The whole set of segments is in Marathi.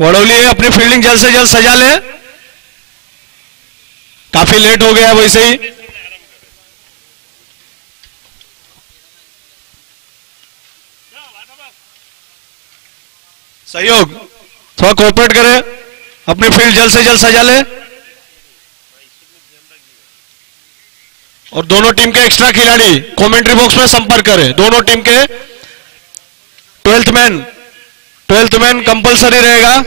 वड़ौली अपनी फील्डिंग जल्द से जल्द सजा ले, काफी लेट हो गया वैसे ही। सहयोग थोड़ा कोऑपरेट करे, अपनी फील्ड जल्द से जल्द सजा ले। और दोनों टीम के एक्स्ट्रा खिलाड़ी कमेंट्री बॉक्स में संपर्क करें। दोनों टीम के 12th मैन कंपलसरी रहेगा।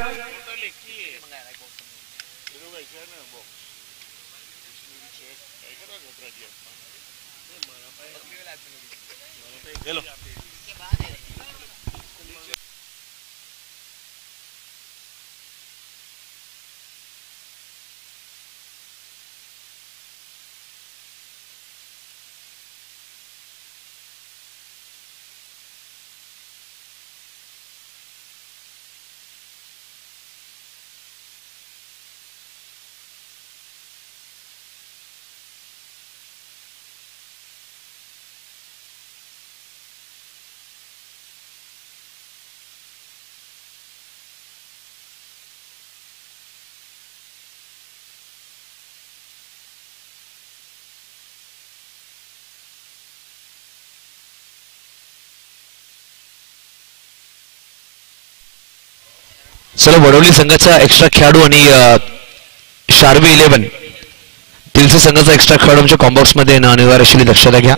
चला वडवली संघाचा एक्स्ट्रा खेळाडू आणि शार्वी 11 तिलसे संघाचा एक्स्ट्रा खेळाडू आमच्या कॉम्बॉक्स मध्ये अनिवार्य लक्षात घ्या।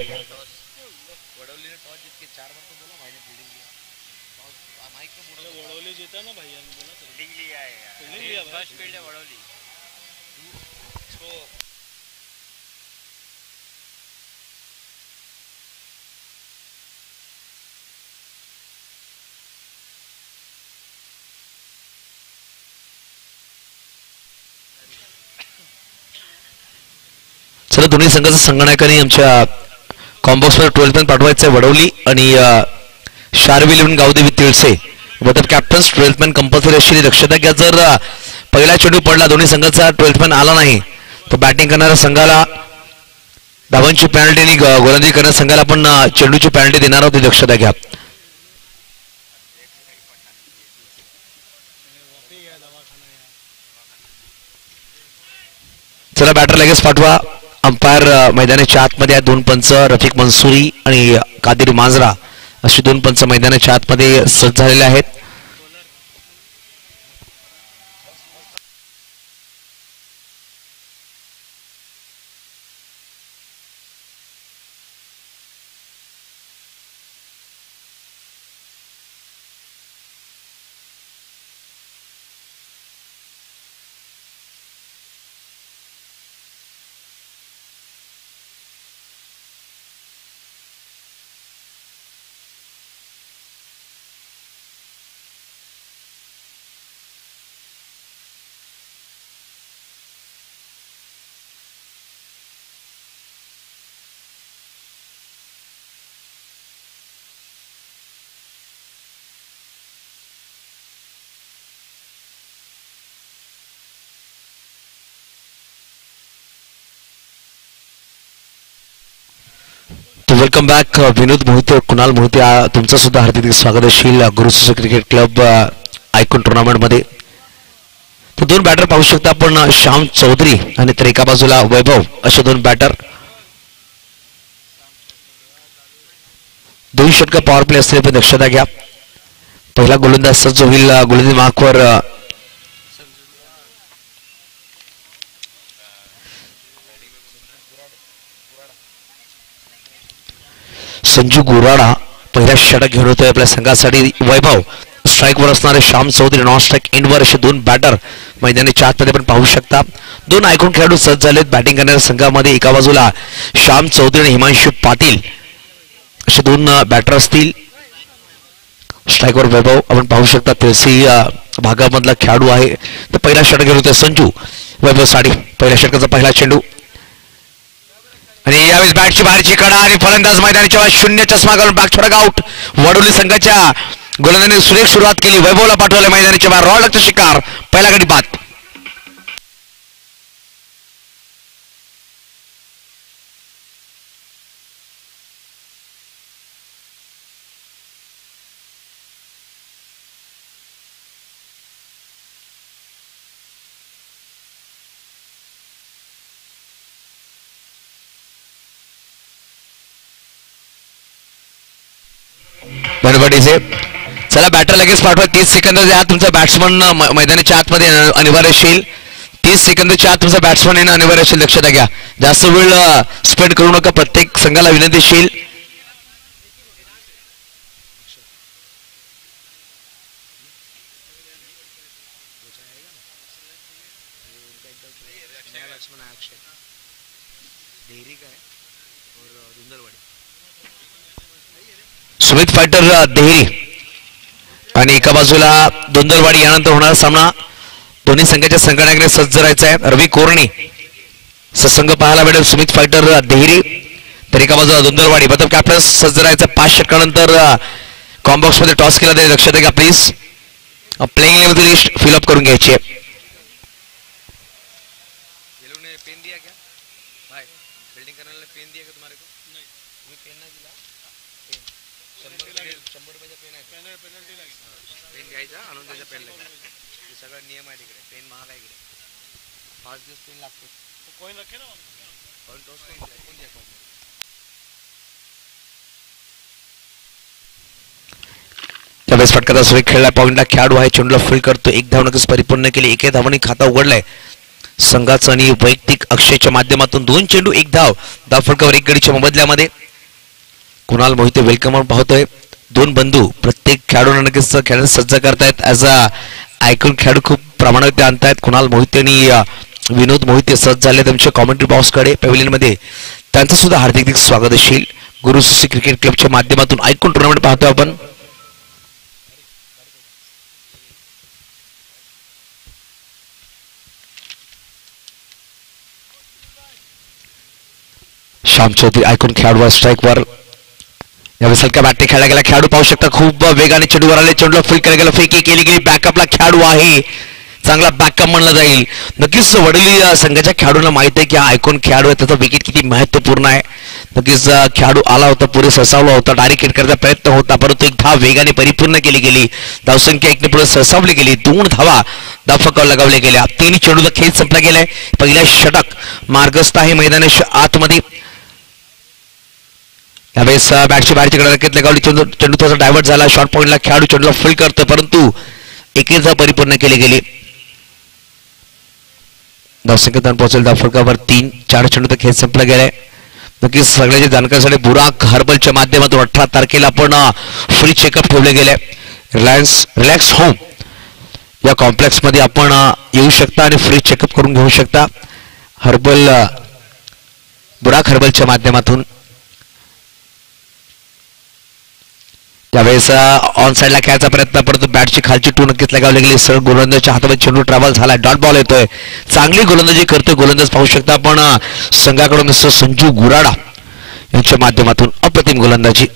चला दोन्ही संघाचा संगणकाने आमच्या कॉम्बॉक्स मध्ये 12th मॅन पाठवायचं आहे वडवली आणि Sharvi 11 Gavdevi Tilse water captains 12th man compulsory अशी दक्षता घ्या। जर पहिला चेंडू पडला दोन्ही संघाचा 12th मॅन आला नाही तर बॅटिंग करणाऱ्या संघाला धावांची पेनल्टी आणि गोलंदाजी करणाऱ्या संघाला पण चेंडूची पेनल्टी देणार होती, दक्षता घ्या। चला बॅटर लगेच पाठवा। अंपायर मैदानाच्या आतमध्ये 2 पंच रफिक मंसुरी आणि कादिर मांजरा अशी 2 पंच मैदानाच्या आतमध्ये सज्ज झालेले आहेत। वेलकम बॅक विनोद मोहिते, कुणाल मोहिते, तुमचं सुद्धा हार्दिक स्वागत असेल गुरुसुसा क्रिकेट क्लब आयकॉन टुर्नामेंट मध्ये। तर 2 बॅटर पाहू शकता आपण, श्याम चौधरी आणि तर एका बाजूला वैभव असे 2 बॅटर। 2 षटक पॉवर प्ले असले पण दक्षता घ्या। पहिला गोलंदाज सज्ज होईल, गोलंदाजी मार्कवर संजू गुराडा पहिला षटक घेऊन होतोय आपल्या संघासाठी। वैभव स्ट्राईकवर असणारे श्याम चौधरी नॉन स्ट्राईक एंडवर असे 2 बॅटर मैदानाच्या आतमध्ये आपण पाहू शकता। 2 आयकॉन खेळाडू सज्ज झालेत बॅटिंग करणाऱ्या संघामध्ये। एका बाजूला श्याम चौधरी आणि हिमांशु पाटील असे 2 बॅटर असतील। स्ट्राईकवर वैभव आपण पाहू शकता, तिळसी भागामधला खेळाडू आहे। तर पहिला षटक घेऊन होतोय संजू, वैभव साडी पहिल्या षटकाचा पहिला चेंडू आणि यावेळेस बॅटची बाहेरची कडा आणि फलंदाज मैदानाच्या 0 चष्मा घालून बॅक थोडा आउट। वडोली संघाच्या गोलंदाजाने सुरेख सुरुवात केली, वैभवला पाठवलं मैदानाच्या बाहेर, रॉड लागतो शिकार, पहिला गडी बाद। बरोबरीचे. चला बॅटर लगेच पाठवा. 30 सेकंदाच्या आत तुमचा बॅट्समन मैदानाच्या आतमध्ये अनिवार्य असेल. 30 सेकंदाच्या आत तुमचा बॅट्समन येणं अनिवार्य असेल. लक्षात घ्या. जास्त वेळ स्पेंड करू नका. प्रत्येक संघाला विनंती असेल. सुमित फायटर देहरी आणि एका बाजूला दोंदरवाडी यानंतर होणारा सामना दोन्ही संघाच्या संघटनाकडे सज्ज राहायचा आहे. रवी कोरणी सत्संग पाहायला मिळेल. सुमित फायटर देहरी तर एका बाजूला दोंदरवाडी. प्रथम कॅप्टन सज्ज राहायचं. 5 षटकानंतर कॉम्बॉक्स मध्ये टॉस केला तरी लक्षात घ्या please. Playing eleven list fill up करून घ्यायची आहे. त्यावेळेस फटका सुरेख खेळला. पॉइंटला खेळाडू आहे. चेंडूला फील्ड करतो. 1 धाव नक्कीच परिपूर्ण केली. 1 धावांनी खाता उघडलाय संघाचं आणि वैयक्तिक अक्षयच्या माध्यमातून 2 चेंडू 1 धाव. धाव फटकावर 1 गडीच्या मोबदल्यामध्ये कुणाल मोहिते वेलकम पाहतोय. 2 बंधू प्रत्येक खेळाडूंना नक्कीच खेळायला सज्ज करतायत. ॲज अ आयकॉन खेळाडू खूप प्रमाणात आणतायत. कुणाल मोहिते आणि विनोद मोहिते सज्ज झाले त्यांच्या कॉमेंट्री बॉक्सकडे पॅव्हिलियन मध्ये. त्यांचं सुद्धा हार्दिक स्वागत असेल. गुरु सुसी क्रिकेट क्लबच्या माध्यमातून आयकॉन टुर्नामेंट पाहतोय आपण. श्याम चौधरी आयकॉन खेळाडू स्ट्राईकवर. यावेळेस हलक्या बॅटने खेळला गेला. खेळाडू पाहू शकता खूप वेगाने चेंडूवर आले. चेंडूला फील्ड केला गेला. फेकी केली गेली. बॅकअपला खेळाडू आहे. चांगला बॅकअप म्हणलं जाईल. नक्कीच वडील संघाच्या खेळाडूंना माहिती आहे की हा आयकॉन खेळाडू आहे. त्याचा विकेट किती महत्वपूर्ण आहे. नक्कीच खेळाडू आला होता. पुढे सरसावला होता. डायरेक्ट हिट करण्याचा प्रयत्न होता परंतु 1 धाव वेगाने परिपूर्ण केली गेली. धावसंख्या 1 ने पुढे सरसावली गेली. 2 धावा धाव फटकावर लगावल्या गेल्या. 3 चेंडूचा खेळ संपला गेलाय. पहिला षटक मार्गस्थ आहे मैदानाच्या आतमध्ये. यावेळेस बॅटची बाहेरची कडे रकेत लगावली. चेंडू थोडासा डायव्हर्ट झाला. शॉर्ट पॉइंटला खेळाडू चेंडूला फील्ड करतो परंतु 1 धाव परिपूर्ण केली गेली. धावसंख्या पोहोचेल. धाव फटकावर 3-4 चेंडूचा खेळ संपला गेलाय. नक्कीच सगळ्याच्या जाणकारीसाठी बुराक हर्बलच्या माध्यमातून 18 तारखेला आपण फ्री चेकअप ठेवले गेले. रिलॅक्स होम या कॉम्प्लेक्स मध्ये आपण येऊ शकता आणि फ्री चेकअप करून घेऊ शकता. हर्बल बुराक हर्बलच्या माध्यमातून. त्यावेळेस ऑन साइडला खेळायचा प्रयत्न परंतु बॅटची खालची टू नक्कीच लगावली गेली. सरळ गोलंदाजच्या हातामध्ये चेंडू ट्रॅव्हल झाला. डॉट बॉल येतोय. चांगली गोलंदाजी करतोय गोलंदाज पाहू शकता आपण संघाकडून मिस्टर संजू गुराडा यांच्या माध्यमातून. अप्रतिम गोलंदाजी.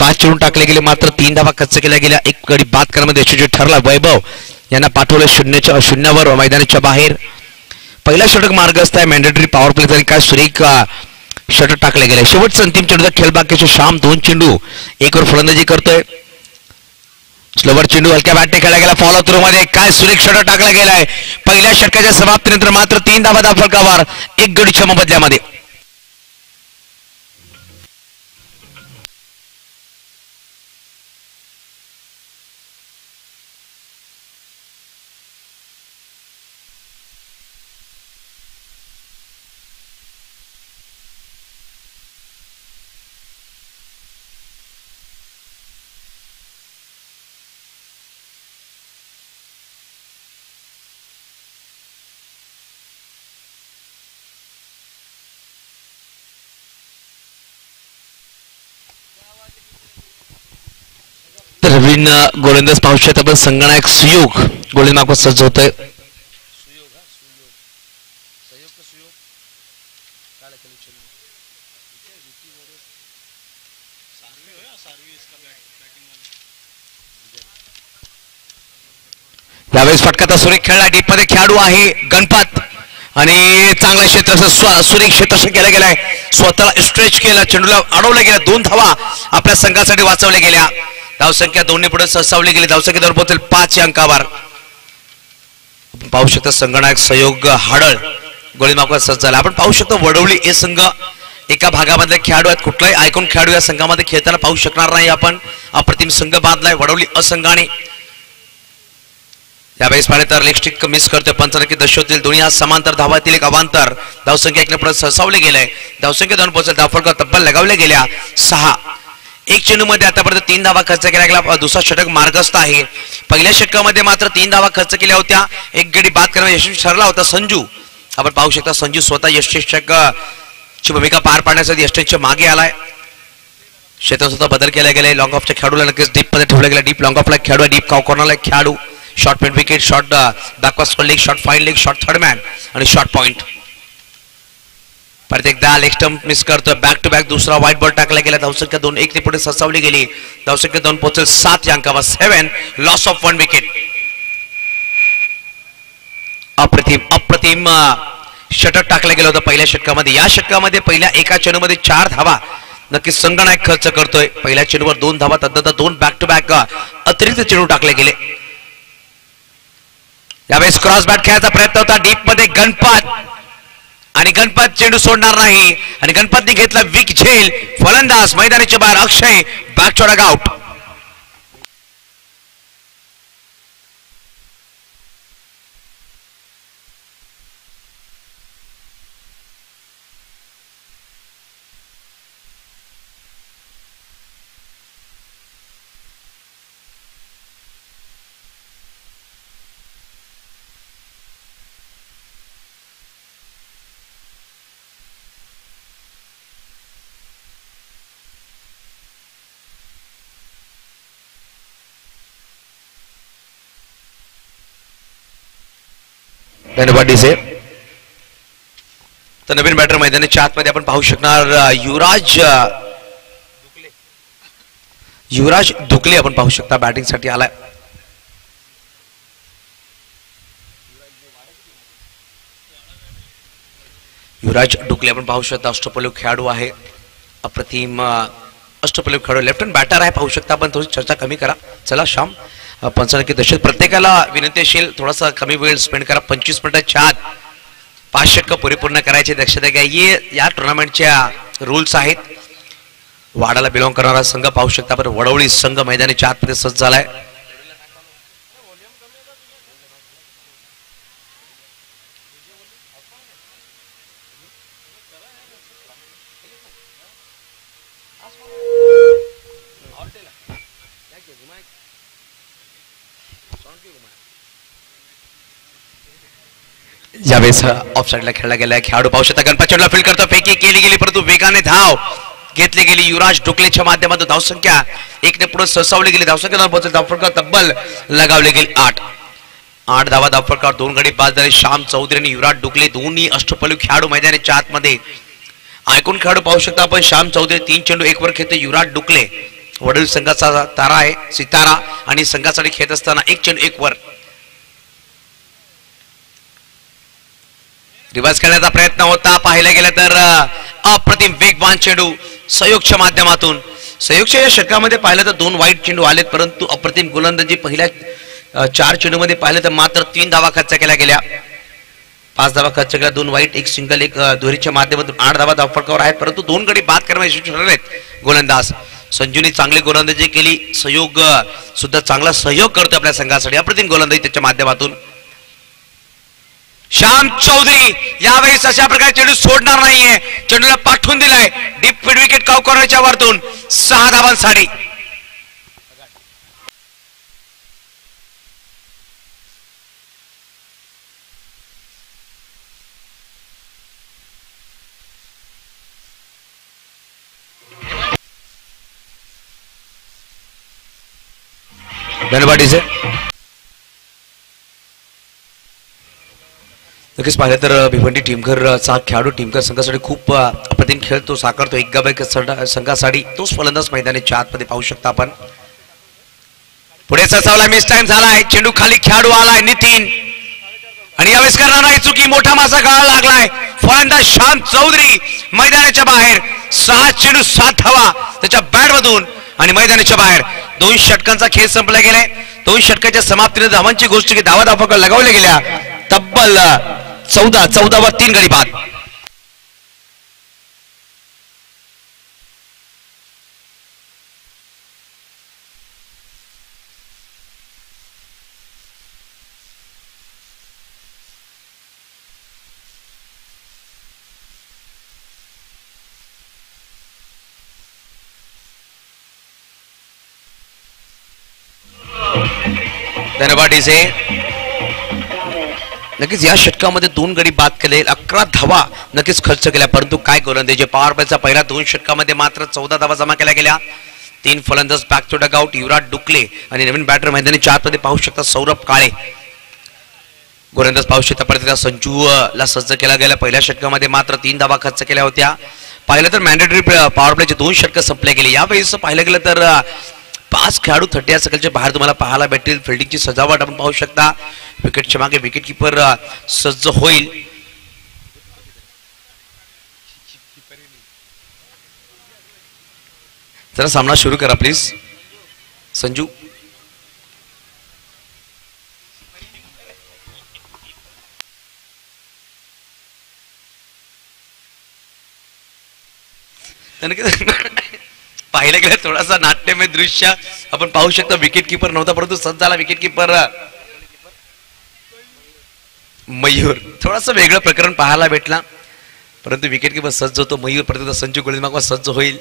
5 चेंडू टाकले गेले मात्र 3 धावा खर्च केल्या गेल्या. 1 गडी बाद करण्यामध्ये यशस्वी ठरला. वैभव यांना पाठवलं 0-0 मैदानाच्या बाहेर. पहिला षटक मार्गस्थ आहे. मॅन्डेटरी पॉवर प्ले तरी काय सुरेख षटक टाकले गेले. शेवटचा अंतिम चेंडूचा खेळ बाकीचे. श्याम 2 चेंडू 1 वर फलंदाजी करतोय. स्लोवर चेंडू हलक्या बॅटने खेळला गेला. फॉलो थ्रू मध्ये काय सुरेख षटक टाकला गेलाय. पहिल्या षटकाच्या समाप्तीनंतर मात्र 3 धावा धाव फलकावर 1 गडीच्या मोबदल्यामध्ये. नवीन गोलंदाज पाहू शकता आपण. संगणक सुयोग गोलंदाज सज्ज होतोय. यावेळेस फटकाचा सुरेख खेळला. डीप मध्ये खेळाडू आहे गणपत आणि चांगला क्षेत्र सुरेख क्षेत्र केला गेलाय. स्वतःला स्ट्रेच केला. चेंडूला अडवला गेला. 2 धावा आपल्या संघासाठी वाचवल्या गेल्या. धावसंख्या 2 ने पुढे सरसावली गेली. धावसंख्येवर पोहोचेल 5 या अंकावर. पाहू शकता संगणक सहयोग हाडळ गोळीमार्फत सज्ज झाला. आपण पाहू शकतो वडवली हे संघ एका भागामधले खेळाडू आहेत, कुठलाही आयकॉन खेळाडू या संघामध्ये खेळताना पाहू शकणार नाही आपण. अप्रतिम संघ बांधलाय वडवली असंघाने. यावेळेस पाहिले तर लेग स्टिक मिस करतोय पंचांकी दशोतील दोन्ही हा समांतर धावातील एक अवांतर. धावसंख्या एकने परत सरसावले गेले. धावसंख्या 2 पोहोचले. धावफलक तब्बल लगावले गेल्या 6. एक चेंडू मध्ये आतापर्यंत 3 धावा खर्च केला गेला. दुसरा षटक मार्गस्थ आहे. पहिल्या षटकामध्ये मात्र 3 धावा खर्च केल्या होत्या. एक गडी बाद करण्यात यशस्वी ठरला होता संजू. आपण पाहू शकता संजू स्वतः यष्टिषक ची भूमिका पार पाडण्यासाठी यष्टीच्या मागे आलाय. क्षेत्रात सुद्धा बदल केला गेला. लॉंग ऑफच्या खेळाडूला नक्कीच डीप मध्ये ठेवला गेला. डीप लॉंग ऑफला खेळाडू, डीप कॉर्नरला खेळाडू. Short mid wicket, short backward leg, short fine leg, short third man आणि शॉर्ट पॉइंट. परत एकदा लेग स्टंप मिस करतोय. बॅक टू बॅक दुसरा व्हाईट बॉल टाकला गेला. धावसंख्या 2-1 ने पुढे सरसावली गेली. धावसंख्या 2 पोहोचेल 7 या अंकावर. 7 लॉस ऑफ 1 विकेट. अप्रतिम षटक टाकलं गेलं होतं पहिल्या षटकामध्ये. या षटकामध्ये पहिल्या एका चेंडूमध्ये 4 धावा नक्की संघनायक खर्च करतोय. पहिल्या चेंडूवर 2 धावा, तद्दत 2 बॅक टू बॅक अतिरिक्त चेंडू टाकले गेले. यावेळेस क्रॉस बॅट खेळायचा प्रयत्न होता डीप मध्ये गणपत, आणि गणपत चेंडू सोडणार नाही आणि गणपतने घेतला विक झेल. फलंदाज मैदानाच्या बाहेर. अक्षय बॅक टू आउट. धन्यवाद डीजे. तर नवीन बॅटर मैदानाच्या आतमध्ये आपण पाहू शकणार युवराज दुकले आपण पाहू शकता बॅटिंग साठी आलाय. युवराज डुकले आपण पाहू शकता अष्टपैलू खेळाडू आहे. अप्रतिम अष्टपैलू खेळाडू, लेफ्ट हँड बॅटर आहे. पाहू शकता आपण. थोडी चर्चा कमी करा. चला श्याम 95 दशक प्रत्येकाला विनंती असेल थोडासा कमी वेळ स्पेंड करा. 25 मिनिटाच्या आत 5 षटक परिपूर्ण करायची दक्षता घ्या. या टुर्नामेंटच्या रूल्स आहेत. वाडाला बिलॉंग करणारा संघ पाहू शकता आपण. वडवळी संघ मैदानाच्या आतमध्ये सज्ज झालाय. यावेळेस ऑफ साइडला खेळला गेलाय. खेळाडू पाहू शकता गणपत चेंडूला फील्ड करतो. फेकी केली गेली परंतु वेगाने धाव घेतली गेली. युवराज डुकलेच्या माध्यमातून धावसंख्या 1 ने पुढे सरसावली गेली. धावसंख्या धावफलकावर तब्बल लगावले गेली 8 धावा. धावफलकावर 2 गडी बाद झाले. श्याम चौधरी आणि युवराज डुकले दोन्ही अष्टपैलू खेळाडू मैदानाच्या आतमध्ये. आयकॉन खेळाडू पाहू शकता आपण. श्याम चौधरी 3 चेंडू 1 वर खेळते. युवराज डुकले वडील संघाचा तारा आहे, सितारा, आणि संघासाठी खेळत असताना 1 चेंडू 1 वर. रिव्हर्स करण्याचा प्रयत्न होता. पाहिलं गेलं तर अप्रतिम वेगवान चेंडू सहयोगच्या माध्यमातून. सहयोगच्या या षटकामध्ये पाहिलं तर 2 वाईट चेंडू आलेत परंतु अप्रतिम गोलंदाजी पहिल्या 4 चेंडूमध्ये पाहिलं तर मात्र 3 धावा खर्च केल्या गेल्या. 5 धावा खर्च केल्या. 2 वाईट, 1 सिंगल, 1 दोरीच्या माध्यमातून 8 धावा धावफलकावर आहेत परंतु 2 गडी बाद करण्याचे ठरलेत गोलंदाज. संजूने चांगली गोलंदाजी केली. सहयोग सुद्धा चांगला सहयोग करतोय आपल्या संघासाठी. अप्रतिम गोलंदाजी त्याच्या माध्यमातून. श्याम चौधरी यावेळेस अशा प्रकारे चेंडू सोडणार नाहीये. चेंडूला पाठवून दिलाय डीप मिड विकेट कॉर्नरच्या वरतून. 6 धावांसाठी. धन्यवाद डीजे. नक्कीच पाहिलं तर भिवंडी टीमघरचा खेळाडू टीमघर संघासाठी खूप अप्रतिम खेळ तो साकारतो. एक गाबाईक संघासाठी तोच फलंदाज मैदानाच्या आतमध्ये पाहू शकता आपण. पुढे सरसावला. मिस टाइम झालाय. चेंडू खाली खेळाडू आलाय नितीन, आणि यावेळेस करणार नाही चुकी. मोठा मासा गळा लागलाय. फलंदाज श्याम चौधरी मैदानाच्या बाहेर. 6 चेंडू 7 धावा त्याच्या बॅट मधून आणि मैदानाच्या बाहेर. 2 षटकांचा खेळ संपला गेलाय. 2 षटकाच्या समाप्तीने धावांची गोष्ट की धावा धावफलकावर लगावल्या गेल्या. तब्बल 14 वर 3 गडी बाद. धन्यवाद इसे. नक्कीच या षटकामध्ये 2 गडी बाद केले, 11 धावा नक्कीच खर्च केल्या, परंतु काय गोलंदाजी. पॉवर प्लेचा पहिल्या 2 षटकामध्ये मात्र 14 धावा जमा केल्या गेल्या. 3 फलंदाज बॅक टू डगआउट. युवराज डुकले आणि नवीन बॅटर मैदानाच्या आतमध्ये पाहू शकता सौरभ काळे. गोलंदाज पाहू शकता परत संजूला सज्ज केला गेला. पहिल्या षटकामध्ये मात्र 3 धावा खर्च केल्या होत्या. पाहिलं तर मॅन्डेटरी पॉवर प्लेचे 2 षटक संपले गेले. यावेळेस पाहिलं गेलं तर 5 खेळाडू 30 सकलच्या बाहेर तुम्हाला पाहायला भेटतील. फिल्डिंगची सजावट आपण पाहू शकता. विकेटच्या मागे विकेट किपर सज्ज होईल. जरा सामना सुरू करा प्लीज संजू. पाहिलं गेलं थोडासा नाट्यमय दृश्य आपण पाहू शकता. विकेट किपर नव्हता परंतु सज्ज झाला विकेट किपर मयूर. थोडासा वेगळं प्रकरण पाहायला भेटला परंतु विकेट किपर सज्ज होतो मयूर. परत संजू गोलंदाज सज्ज होईल.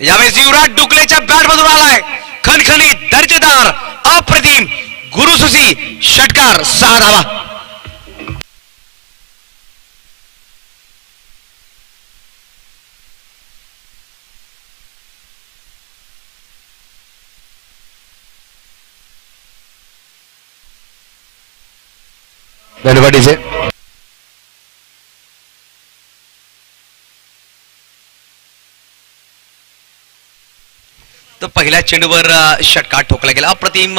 यावेळेस युवराज डुकलेच्या बॅट मधून आलाय खणखणीत दर्जेदार अप्रतिम गुरुसुसी षटकार. 6 धावा. धन्यवाद इसे. तर पहिल्या चेंडूवर षटकार ठोकला गेला. अप्रतिम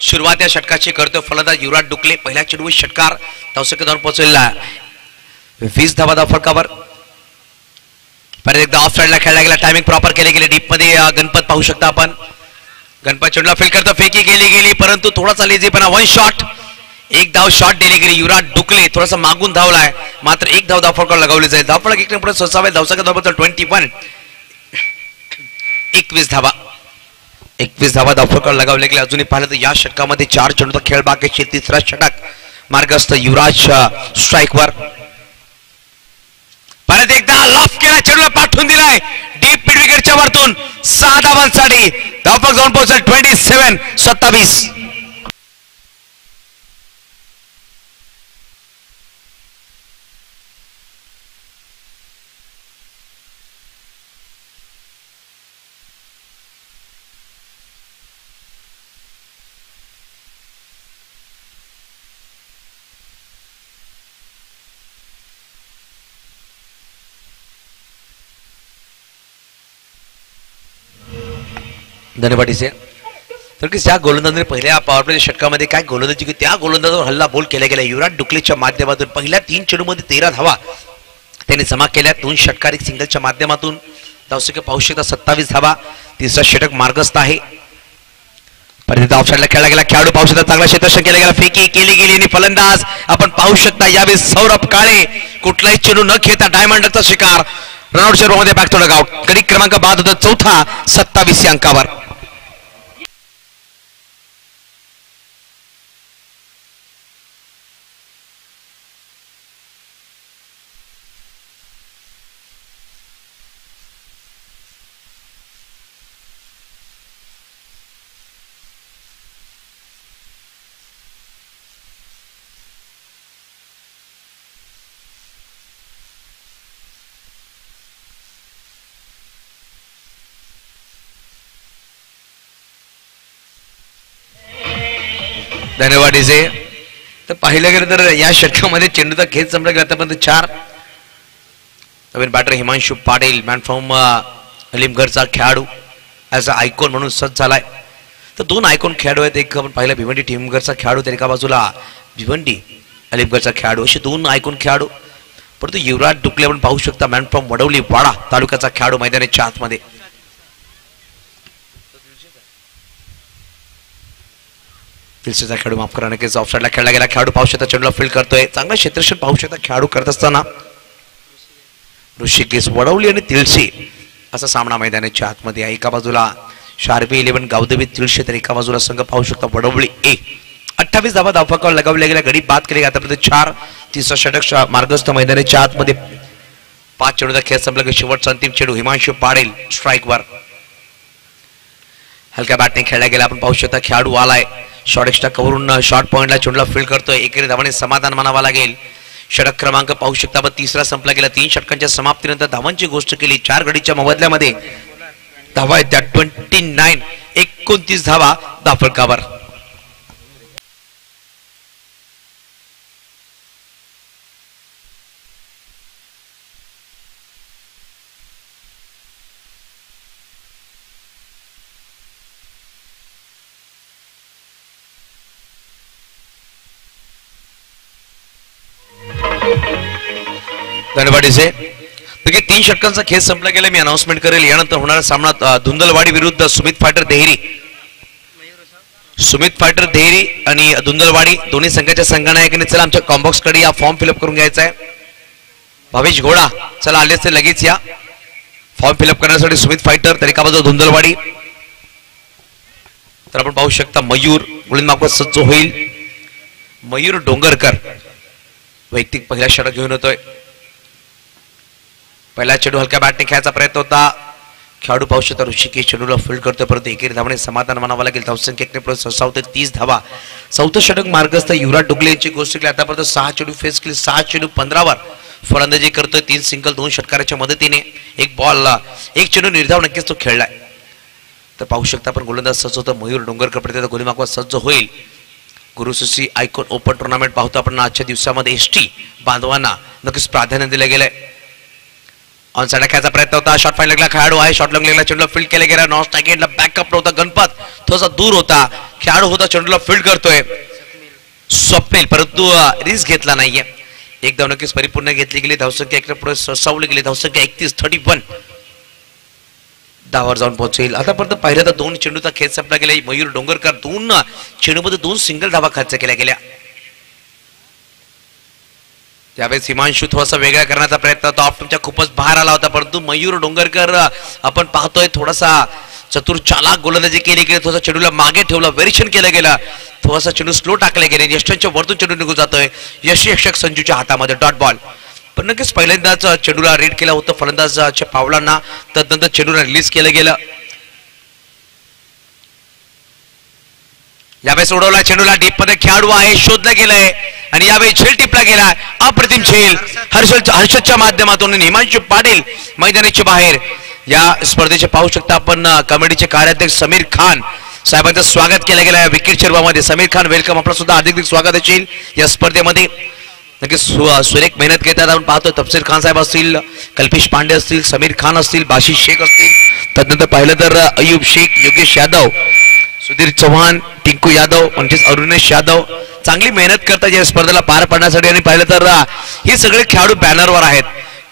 सुरुवात या षटकाची करतोय फलंदाज युवराज डुकले. पहिल्या चेंडूवर षटकार धावसंख्या जाऊन पोहोचलेला 20 धावा धावफलकावर. परत एकदा ऑफ साइडला खेळला गेला. टायमिंग प्रॉपर केले गेले. डीप मध्ये गणपत पाहू शकता आपण. गणपत चेंडूला फील करतो. फेकी गेली परंतु थोडासा लेझीपणा. 1 शॉट. 1 धाव शॉट दिली गेली. युवराज डुकले थोडासा मागून धावलाय मात्र 1 धाव धावफलकावर लगावली जाईल. धावफलक 1 पुढे सोसावे. धावसंख्या धावफलक 21. 21 धावा. 21 धावा धावफलकावर लगावले गेले. अजूनही पाहिलं तर या षटकामध्ये 4 चेंडूचा खेळ बाकीचे. 3रा षटक मार्गस्थ. युवराज स्ट्राईकवर. परत एकदा लॉफ केला. चेंडूला पाठवून दिलाय डीप मिड विकेटच्या वरतून. 6 धावांसाठी धावफलक जाऊन पोहोचल 27. धन्यवाद इसे. तर की त्या गोलंदाजाने पहिल्या पॉवर प्ले षटकामध्ये काय गोलंदाजी की त्या गोलंदाजावर हल्ला बोल केला गेला. युवराज डुकलेच्या माध्यमातून पहिल्या 3 चेंडूमध्ये 13 धावा त्याने जमा केल्या. 2 षटकार 1 सिंगलच्या माध्यमातून. धावसंख्या पाहू शकता 27 धावा. 3रा षटक मार्गस्थ आहे. परत ऑफसाइडला खेळला गेला. खेळाडू पाहू शकता चांगला क्षेत्ररक्षण केलं गेला. फेकी केली गेली आणि फलंदाज आपण पाहू शकता यावेळी सौरभ काळे कुठलाही चेंडू न खेळता डायमंडचा शिकार. रनआउट मध्ये बॅक टू डगआउट. गडी क्रमांक बाद होता 4था 27 अंकावर. धन्यवाद इसे. तर पाहिलं गेलं तर या षटकामध्ये चेंडूचा खेळ संपला गेला. आतापर्यंत 4 नवीन batter Himanshu Patil man from अलीमगडचा खेळाडू ॲज अ आयकॉन म्हणून सज्ज झालाय. तर 2 आयकॉन खेळाडू आहेत. एक आपण पाहिला भिवंडी टीमगडचा खेळाडू तर एका बाजूला भिवंडी अलीमगडचा खेळाडू. असे 2 आयकॉन खेळाडू. परंतु युवराज डुकले आपण पाहू शकता मॅन फ्रॉम वडवली वाडा तालुक्याचा खेळाडू मैदानाच्या आतमध्ये. दिलशेचा खेळाडू माफ करा नक्कीच ऑफसाइडला खेळला गेला. खेळाडू पाहू शकता चेंडूला फील्ड करतोय. चांगला क्षेत्ररक्षण पाहू शकता खेळाडू करत असताना. ऋषिकेश वडवली आणि तिळशी असा सामना मैदानाच्या आतमध्ये आहे. एका बाजूला शार्पी 11 गावदेवी तिळशी तर एका बाजूला संघ पाहू शकता वडवली ए. 28 धावा धावफलकावर लगावल्या गेल्या. गडी बाद केली. आतापर्यंत 4. 3रा षटक मार्गस्थ मैदानाच्या आतमध्ये. 5 चेंडूचा खेळ संपला की शेवटचा अंतिम चेंडू हिमांशू पाटील स्ट्राईकवर. हलक्या बॅटने खेळला गेला. आपण पाहू शकता खेळाडू आलाय शॉर्ट एक्स्ट्रा कव्हरून शॉर्ट पॉइंटला चेंडूला फील्ड करतोय. एकेरी धावाने समाधान मानावा लागेल. षटक क्रमांक पाहू शकता तिसरा संपला गेला. 3 षटकांच्या समाप्तीनंतर धावांची गोष्ट केली. 4 गडीच्या मोबदल्यामध्ये धावा आहेत त्या 29 29 धावा धाफळकावर. धन्यवाद. 3 षटकांचा खेळ संपला गेला. मी अनाउन्समेंट करेल. यानंतर होणारा सामना धुंदलवाडी विरुद्ध सुमित फायटर देहरी. सुमित फायटर देहरी आणि धुंदलवाडी दोन्ही संघाच्या संघनायकांनी चला आमच्या कॉम्बॉक्स कडे या फॉर्म फिलअप करून घ्यायचा आहे. भावेश घोडा चला आले असते लगेच या फॉर्म फिलअप करण्यासाठी. सुमित फायटर तरी का बाजू धुंदलवाडी. तर आपण पाहू शकता मयूर मुलीन मार्फत सज्ज होईल. मयूर डोंगरकर वैयक्तिक पहिला षटक घेऊन येतोय. पहिला चेंडू हलक्या बॅटने खेळायचा प्रयत्न होता. खेळाडू पाहू शकता ऋषिकेश चेंडूला फील्ड करतोय परंतु एकेरी धावाने समाधान मानावं लागेल. धावसंख्या 30 धावा. चौथं षटक मार्गस्थ युवराज डुगले यांची गोष्ट केली. आतापर्यंत 6 चेंडू फेस केली. 6 चेंडू 15 वर फलंदाजी करतोय. 3 सिंगल 2 षटकाराच्या मदतीने एक बॉल 1 चेंडू निर्धाव नक्कीच तो खेळलाय. तर पाहू शकता आपण गोलंदाज सज्ज होतं. मयूर डोंगरकर प्रत्येक गोली मागवा सज्ज होईल. गुरुसुसी आयकॉन ओपन टुर्नामेंट पाहतो आपण आजच्या दिवसामध्ये. एसटी बांधवांना नक्कीच प्राधान्य दिलं गेलंय. ऑन साइड खेळायचा प्रयत्न होता. शॉर्ट फाईन लागला. खेळाडू आहे शॉर्ट लॉंग लेगला चेंडूला फील्ड केला गेला. नॉन स्ट्राईक एंडला बॅकअप नव्हता. गणपत थोडासा दूर होता. खेळाडू होता चेंडूला फील्ड करतोय स्वप्नील परंतु रिस्क घेतला नाहीये. एक धाव नक्कीच परिपूर्ण घेतली गेली. धावसंख्या एक पुढे सरसावली गेली. धावसंख्या 31 धावावर जाऊन पोहोचेल. आतापर्यंत पाहिलं तर 2 चेंडूचा खेळ संपला गेला. मयूर डोंगरकर 2 चेंडूमध्ये 2 सिंगल धावा खर्च केल्या गेल्या. त्यावेळेस हिमांशू थोडासा वेगळा करण्याचा प्रयत्न होता. ऑप्टमच्या खूपच बाहेर आला होता परंतु मयूर डोंगरकर आपण पाहतोय थोडासा चतुर चालाक गोलंदाजी केली गेली. थोडासा चेंडूला मागे ठेवलं. वेरिएशन केलं गेलं. थोडासा चेंडू स्लो टाकले गेले. यष्टांच्या वरतून चेंडू निघून जातोय. यशरक्षक संजूच्या हातामध्ये डॉट बॉल. पण नक्कीच पहिल्यांदाच चेंडूला रीड केलं होतं फलंदाजाच्या पावलांना. तदनंतर चेंडूला रिलीज केलं गेलं. यावेळेस उडवला चेंडूला डीप मध्ये. खेळाडू आहे शोधला गेलाय आणि यावेळी झेल टिपला गेला. अप्रतिम झेल हर्षदच्या माध्यमातून. हिमांशू पाटील मैदानाच्या बाहेर. या स्पर्धेचे पाहू शकता आपण कमिटीचे कार्याध्यक्ष समीर खान साहेबांचं स्वागत केलं गेलं विकेट मध्ये. समीर खान वेलकम. आपलं सुद्धा अधिक स्वागत असेल या स्पर्धेमध्ये. नक्कीच सुरेख मेहनत घेतात आपण पाहतोय. तफसीर खान साहेब असतील, कल्पेश पांडे असतील, समीर खान असतील, बाशिष शेख असतील. तदनंतर पाहिलं तर अयुब शेख, योगेश यादव, सुधीर चव्हाण, टिंकू यादव म्हणजेच अरुणेश यादव चांगली मेहनत करतात या स्पर्धेला पार पाडण्यासाठी. आणि पाहिलं तर हे सगळे खेळाडू बॅनरवर आहेत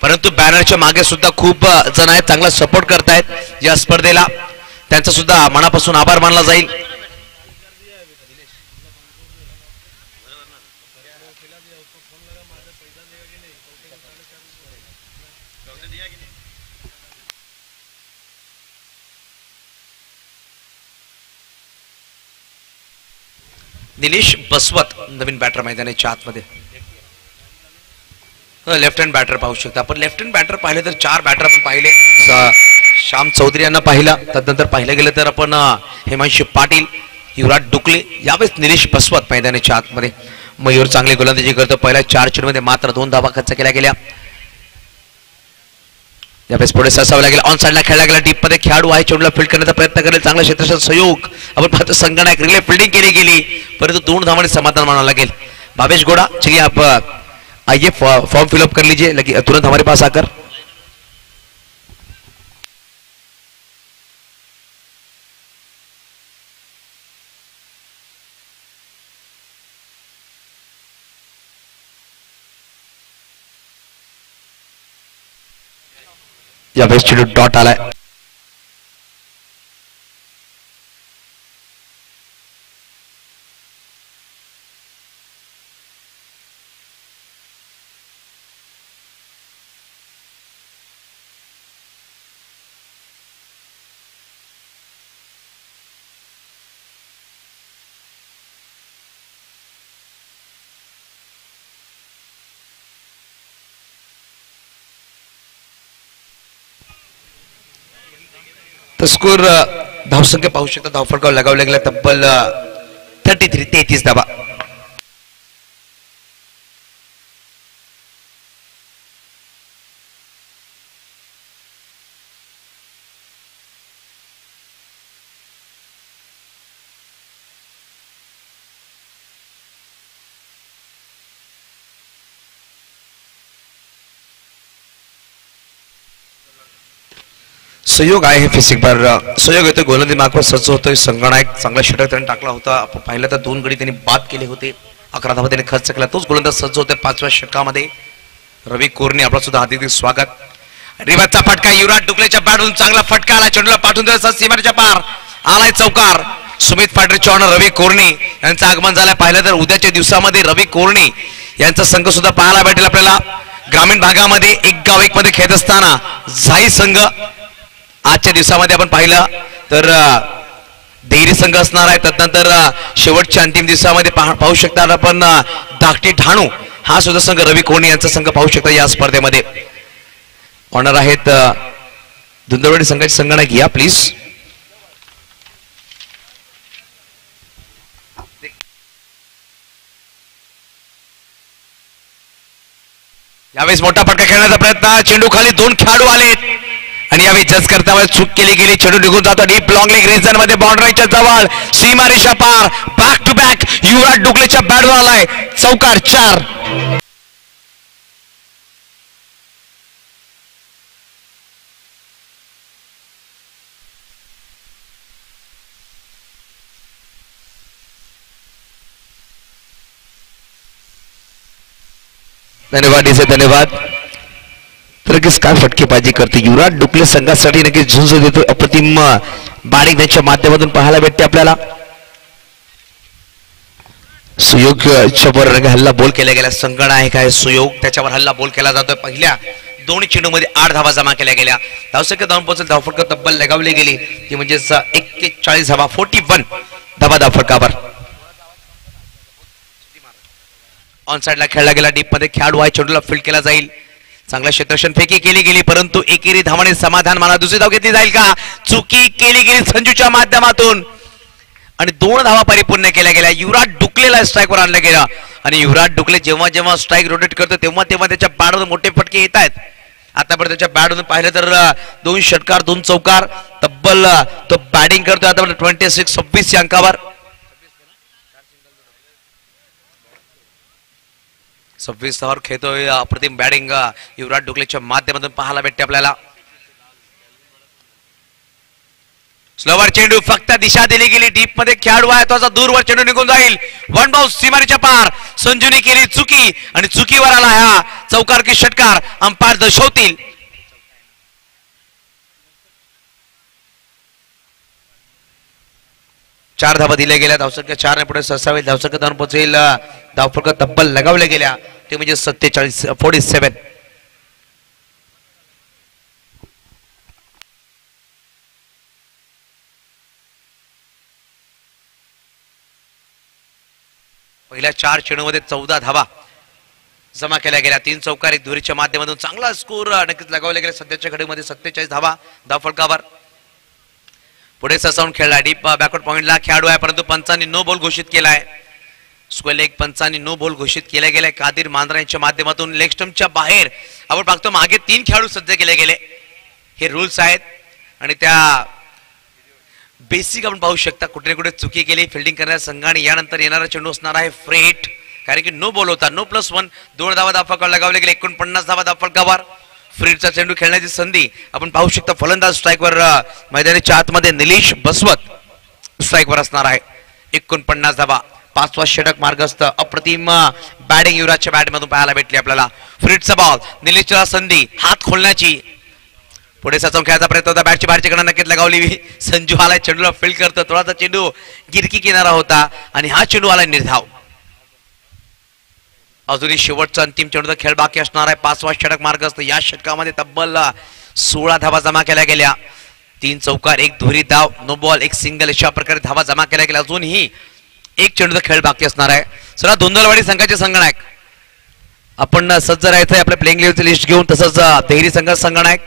परंतु बॅनरच्या मागे सुद्धा खूप जण आहेत चांगला सपोर्ट करतायत या स्पर्धेला. त्यांचा सुद्धा मनापासून आभार मानला जाईल. निलेश बसवत नवीन बॅटर मैदानाच्या आतमध्ये. लेफ्ट हँड बॅटर पाहू शकता आपण. लेफ्ट हँड बॅटर पाहिले तर 4 बॅटर आपण पाहिले. श्याम चौधरी यांना पाहिला. तदनंतर पाहिलं गेलं तर आपण हिमांशू पाटील, युवराज डुकले. यावेळेस निलेश बसवत मैदानाच्या आतमध्ये. मयूर चांगली गोलंदाजी करतो. पहिल्या 4 चेंडूमध्ये मात्र 2 धावा खर्च केल्या गेल्या. यावेळेस पुढे सरसावं लागेल. ऑन साइडला खेळला गेला. डीप मध्ये खेळाडू आहे चेंडूला फील्ड करण्याचा प्रयत्न करेल. चांगला क्षेत्ररक्षण सहयोग आपण पाहतो. संगणक रिले फिल्डिंग केली गेली परंतु 2 धावांनी समाधान मानावं लागेल. भावेश घोड़ा चलिए आप आइए फॉर्म फिलअप कर लीजिए तुरंत हमारे पास आकर. यावेळेस चेंडू डॉट आलाय. The score धावसंख्या पाहू शकता धावफलकावर लगावला गेला तब्बल 33 धावा. सहयोग आहे हे फिसिक बार सहयोग येतोय गोलंदाजी मार्कवर सज्ज होतोय. संगणक चांगला षटक त्यांनी टाकला होता. आपण पाहिलं तर 2 गडी त्यांनी बाद केले होते. 11 धावा त्याने खर्च केला. तोच गोलंदाज सज्ज होतोय 5व्या षटकामध्ये. रवी कोरणे आपलं सुद्धा हार्दिक स्वागत. रिवाजचा फटका युवराज डुकलेच्या बॅटवरून चांगला फटका आला. चेंडूला पाठवून दिला सीमारेच्या पार आलाय चौकार. सुमित पाटरेच्या ऑनर रवी कोरणे यांचं आगमन झालंय. पाहिलं तर उद्याच्या दिवसामध्ये रवी कोरणे यांचा संघ सुद्धा पाहायला भेटेल आपल्याला. ग्रामीण भागामध्ये एक गाव एक मध्ये खेळत असताना झाई संघ आजच्या दिवसामध्ये आपण पाहिलं तर देहरी संघ असणार आहे. त्यानंतर शेवटच्या अंतिम दिवसामध्ये पाहू शकता आपण धाकटी ढाणू हा सुद्धा संघ रवी कोरणे यांचा संघ पाहू शकता या स्पर्धेमध्ये. ऑनर आहेत धुंदळवाडी संघाचे संगणक या प्लीज. यावेळेस मोठा फटका खेळण्याचा प्रयत्न. चेंडू खाली 2 खेळाडू आलेत आणि यावेळी जज करता चूक केली गेली. चेंडू निघून जातो डीप लॉंग लेग रेझन मध्ये बाउंड्रीच्या जवळ सीमारेषा पार. बॅक टू बॅक युवराज डुकलेच्या बॅटवर आलाय चौकार 4. धन्यवाद इसे धन्यवाद. तर नक्कीच काय फटकेबाजी करते युवराज डुकले संघासाठी नक्कीच झुंज देतो. अप्रतिम बॅटिंग त्यांच्या माध्यमातून पाहायला भेटते आपल्याला. सुयोगच्या वर हल्ला बोल केला गेला. संगणक आहे सुयोग त्याच्यावर हल्ला बोल केला जातोय. पहिल्या 2 चेंडूमध्ये 8 धावा जमा केल्या गेल्या. धावसंख्या धावून पोहोचेल. धावफटका तब्बल लगावली गेली ती म्हणजे 41 धावा 41 धावा धावफटकावर. ऑन साइडला खेळला गेला. डीप मध्ये खेळाडू आहे. चेंडूला फील्ड केला जाईल. चांगला क्षेत्ररक्षण फेकी केली गेली परंतु एकेरी धावाने समाधान माना. दुसरी धाव घेतली जाईल का? चुकी केली गेली संजूच्या माध्यमातून आणि 2 धावा परिपूर्ण केल्या गेल्या. युवराज डुकलेला स्ट्राईकवर आणलं गेलं आणि युवराज डुकले जेव्हा जेव्हा स्ट्राईक रोटेट करतो तेव्हा तेव्हा त्याच्या बॅटवरून मोठे फटके येत आहेत. आतापर्यंत त्याच्या बॅटवरून पाहिलं तर 2 षटकार 2 चौकार तब्बल तो बॅटिंग करतोय आतापर्यंत 26 या अंकावर. 26 धावावर खेळतोय. अप्रतिम बॅटिंग युवराज डुकलेच्या माध्यमातून पाहायला भेटते आपल्याला. स्लोवर चेंडू फक्त दिशा दिली गेली. डीप मध्ये खेळाडू आहे तो दूरवर चेंडू निघून जाईल. 1 बाउंस सीमारेच्या पार. संजूने केली चुकी आणि चुकीवर आला हा चौकार की षटकार अंपायर दर्शवतील. चार धावा दिल्या गेल्या. धावसंख्या 4 ने पुढे सरसावेल. धावसंख्या धावून पोहोचेल. धावफलक तब्बल लगावल्या गेल्या ते म्हणजे 47. पहिल्या 4 चेंडूमध्ये 14 धावा जमा केल्या गेल्या. 3 चौकार 1 धुरीच्या माध्यमातून चांगला स्कोर नक्कीच लगावला गेला. सध्याच्या घडीमध्ये 47 धावा धावफलकावर. पुढे ससावून खेळला. डीप बॅकवर्ड पॉइंटला खेळाडू आहे परंतु पंचांनी नो बॉल घोषित केलाय. स्क्वेअर लेग पंचांनी नो बॉल घोषित केला गेलाय. कादिर मांद्रा यांच्या माध्यमातून लेग स्टंपच्या बाहेर आपण पाहतो मागे 3 खेळाडू सज्ज केले गेले. हे रूल्स आहेत आणि त्या बेसिक आपण पाहू शकता कुठे कुठे चुकी केली फिल्डिंग करणाऱ्या संघाने. यानंतर येणारा चेंडू असणार आहे फ्रेट कारण की नो बॉल होता. नो +1 2 धावा धावफलकावर लगावले गेले. 49 धावा धावफलकावर. फ्रीडचा चेंडू खेळण्याची संधी आपण पाहू शकता. फलंदाज स्ट्राईकवर मैदानाच्या आतमध्ये निलेश बसवत स्ट्राईकवर असणार आहे. 49 धावा 5वा षटक मार्गस्थ. अप्रतिम बॅटिंग युवराजच्या बॅटमधून पाहायला भेटली आपल्याला. फ्रीडचा बॉल. निलेशला संधी हात खोलण्याची. पुढे सचवून खेळायचा प्रयत्न होता. बॅटची बाहेरची कडा नक्कीच लगावली. संजू आलाय चेंडूला फील्ड करतो. थोडासा चेंडू गिरकी किनारा होता आणि हा चेंडू आलाय निर्धाव. अजूनही शेवटचा अंतिम चेंडूचा खेळ बाकी असणार आहे. 5वा षटक मार्गस्थ. या षटकामध्ये तब्बल 16 धावा जमा केल्या गेल्या. 3 चौकार 1 धुरी धाव नो बॉल 1 सिंगल अशा प्रकारे धावा जमा केल्या गेल्या. अजूनही 1 चेंडूचा खेळ बाकी असणार आहे. चला धुंदलवाडी संघाचे संगणक आपण सज्ज राहायचंय आपल्या प्लेइंग लेव्हलची लिस्ट घेऊन. तसंच देहरी संघाचा संगणक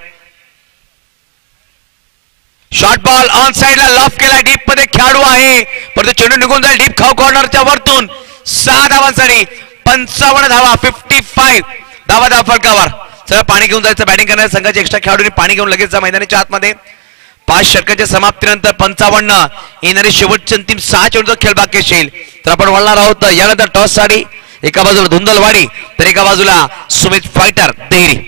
शॉर्ट बॉल ऑन साइडला लॉफ केला, डीप मध्ये खेळाडू आहे परंतु चेंडू निघून जाईल डीप खाऊ कॉर्नरच्या वरतून. 6 धावांसाठी 55 धावा, 55 धावा धाव फलकावर. चला पाणी घेऊन जायचं बॅटिंग करणाऱ्या संघाच्या एक्स्ट्रा खेळाडूंनी पाणी घेऊन लगेच जा मैदानाच्या आतमध्ये. 5 षटकांच्या समाप्तीनंतर 55 येणारे शेवटचे अंतिम 6 चेंडूचा खेळ बाकी असेल. तर आपण वळणार आहोत यानंतर टॉस साठी. एका बाजूला धुंदलवाडी तर एका बाजूला सुमित फायटर देहरी.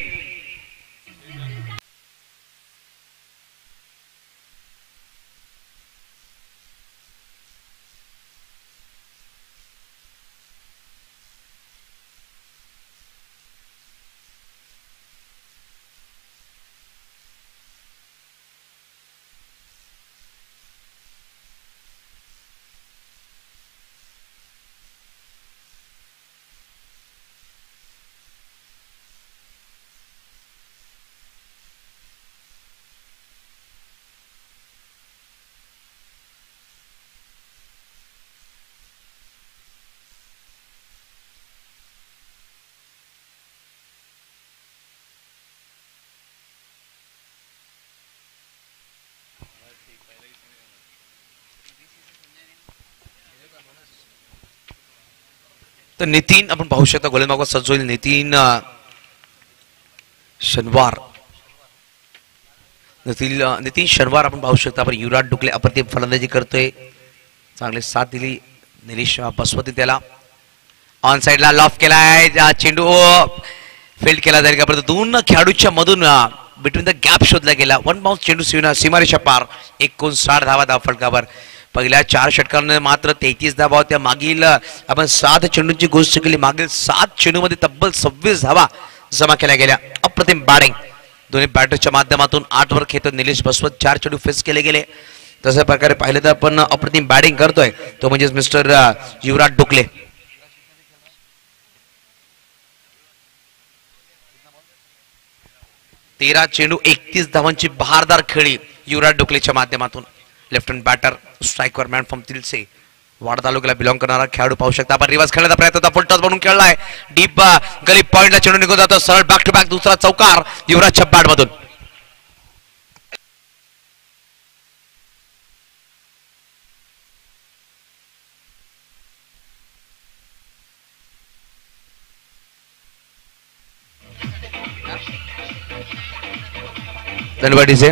तर नितीन आपण पाहू शकता गोलंदाज सज्ज होईल. नितीन शनिवार आपण पाहू शकता. आपण युवराज डुकले अप्रतिम फलंदाजी करतोय. चांगले साथ दिली निलेश बसवती त्याला. ऑन साइडला लॉफ केलाय, चेंडू फील्ड केला जाईल का परंतु 2 खेळाडूच्या मधून बिटवीन द गॅप शोधला गेला. 1 बाउन्स चेंडू सीमारेषा पार. 59 धावा धाव फलकावर. पहिल्या 4 षटकांमध्ये मात्र 33 धावा होत्या. मागील आपण 7 चेंडूंची गोष्ट केली. मागील 7 चेंडूमध्ये तब्बल 26 धावा जमा केल्या गेल्या. अप्रतिम बॅटिंग दोन्ही बॅटरच्या माध्यमातून 8 वर खेळतो निलेश बसवत. 4 चेंडू फेस केले गेले. तशा प्रकारे पाहिलं तर आपण अप्रतिम बॅटिंग करतोय तो म्हणजे मिस्टर युवराज डुकले. तेरा चेंडू 31 धावांची बहारदार खेळी युवराज डुकलेच्या माध्यमातून. Left hand batter striker man from Tilse Wada तालुक्याला बिलॉंग करणारा खेळाडू पाहू शकता. आपण रिव्हर्स खेळण्याचा प्रयत्न होता. फुल टॉस बनवून खेळलाय. डीप गली पॉइंटला चेंडू निघून जातो. सरळ बॅक टू बॅक दुसरा चौकार युवराजच्या बॅट मधून. धन्यवाद से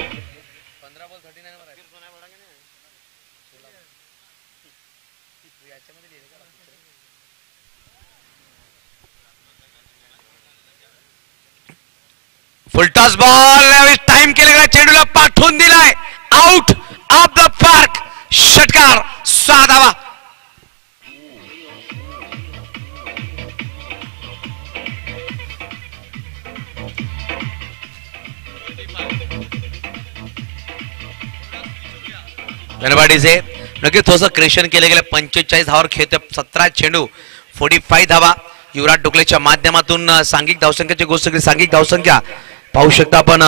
फुलटॉस बॉल टाइम केलेला चेंडूला पाठवून दिलाय. Out of the park. षटकार 6 धावा. धन्यवादीचे नक्कीच थोडंसं क्रेशन केलं गेलं. 45 धावावर खेळतोय. 17 चेंडू 45 धावा युवराज डुकलेच्या माध्यमातून. सांघिक धावसंख्येची गोष्ट केली. सांघिक धावसंख्या पाहू शकता आपण.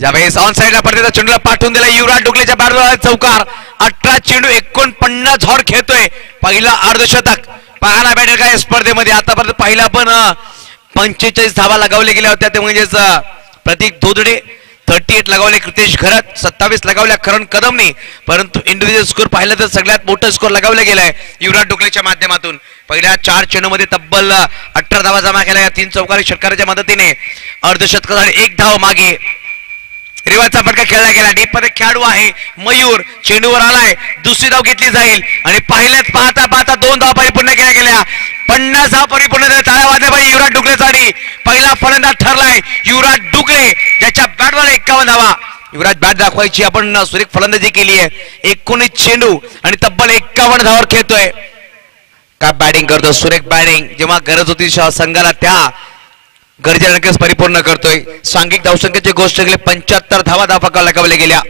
ज्यावेळेस ऑन साइडला पडते चेंडूला पाठवून दिला युवराज डुकलेच्या बॅटवर चौकार. 18 चेंडू 49 धावा खेळतोय. पहिला अर्धशतक पाहायला भेटेल का या स्पर्धेमध्ये. आतापर्यंत पहिला पण 45 धावा लगावल्या गेल्या होत्या. ते म्हणजेच प्रतीक धोदडे 38 लगावले, कृतेश घरत 27 लगावल्या करण कदमने. परंतु इंडिव्हिज्युअल स्कोर पाहिलं तर सगळ्यात मोठा स्कोर लगावला गेलाय युवराज डुकलेच्या माध्यमातून. पहिल्या 4 चेंडूमध्ये तब्बल 18 धावा जमा केल्या या 3 चौकारी षटकाराच्या मदतीने. अर्धशतकासाठी 1 धाव मागे. रिवाजचा फटका खेळला गेला. डीप मध्ये खेळाडू आहे मयूर. चेंडूवर आलाय. दुसरी धाव घेतली जाईल आणि पहिल्याच पाहता पाहता 2 धावा परिपूर्ण केल्या गेल्या. 50 धावा परिपूर्ण झाल्या. टाळ्या वाजल्या पाहिजे युवराज डुकलेसाठी. पहिला फलंदाज ठरलाय युवराज डुकले ज्याच्या बॅटवर 51 धावा. युवराज बॅट दाखवायची आपण सुरेख फलंदाजी केली आहे. 19 चेंडू आणि तब्बल 51 धावावर खेळतोय. काय बॅटिंग करतो. सुरेख बॅटिंग. जेव्हा गरज होती संघाला त्या गरजा नक्कीच परिपूर्ण करतोय. सांघिक धावसंख्येची गोष्ट केली. 75 धावा धावा लगावल्या गेल्या.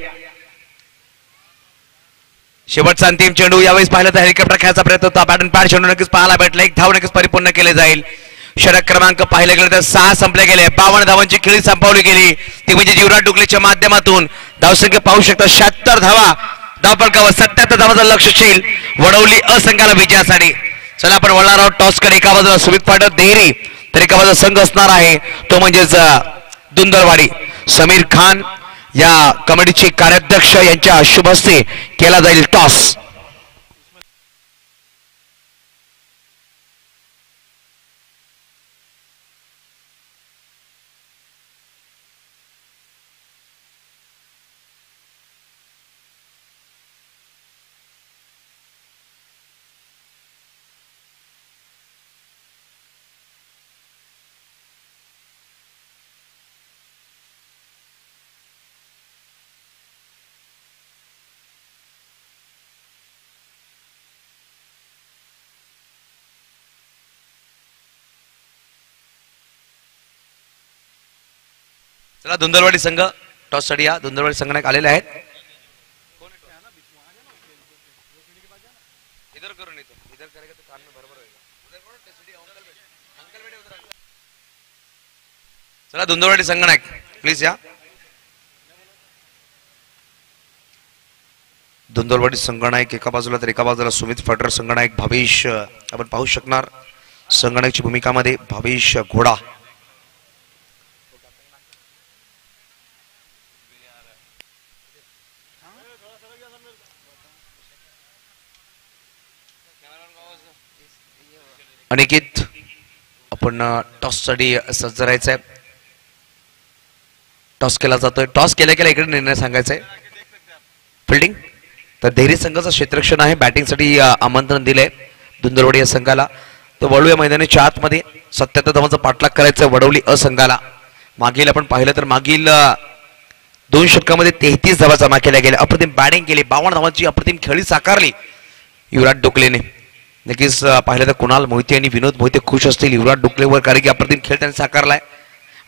शेवटचा अंतिम चेंडू यावेळेस पाहिलं तर हेलिकॉप्टर खेळायचा प्रयत्न होता. बॅट अँड पॅड चेंडू नक्कीच पाहायला भेटला. 1 धाव नक्कीच परिपूर्ण केले जाईल. षटक क्रमांक पाहिले गेले तर 6 संपले गेले. 52 धावांची खेळी संपवली गेली ती म्हणजे युवराज डुकलेच्या माध्यमातून. धावसंख्या पाहू शकता 76 धावा. धावफलकावर 77 धावांचा लक्ष्यशील वडवली असंख्याला विजयासाठी. चला आपण वळणार आहोत टॉसकडे. एका बाजूला सुमित पाटील देहरी तर एका बाजूला संघ असणार आहे तो म्हणजेच धुंदलवाडी. समीर खान या कमिटीचे कार्याध्यक्ष यांच्या शुभ हस्ते केला जाईल टॉस. चला धुंदलवाडी संघ टॉस साठी या. धुंदलवाडी संघाने आलेले आहेत. चला धुंदलवाडी संघनायक प्लीज या. धुंदलवाडी संघनायक एका बाजूला तर एका बाजूला सुमित फटर संघनायक भावेश आपण पाहू शकणार. संघनायकची भूमिकामध्ये भावेश घोडा. अनिकेत आपण टॉस साठी सज्ज राहायचंय. टॉस केला जातोय. टॉस केल्या केल्या इकडे निर्णय सांगायचा आहे. फिल्डिंग तर देहरी संघाचं क्षेत्ररक्षण आहे. बॅटिंगसाठी आमंत्रण दिलंय धुंदलवाडी या संघाला. तर वळू या मैदानाच्या आतमध्ये 77 धावांचा पाठलाग करायचा वडवली असंघाला. मागील आपण पाहिलं तर मागील 2 षटकामध्ये 33 धावा जमा केल्या गेल्या. अप्रतिम बॅटिंग केली. 52 धावांची अप्रतिम खेळी साकारली युवराज डुकलेने. नक्कीच पाहिलं तर कुणाल मोहिते आणि विनोद मोहिते खुश असतील युवराज डुकलेवर कारण की अप्रतिम खेळ त्यांनी साकारलाय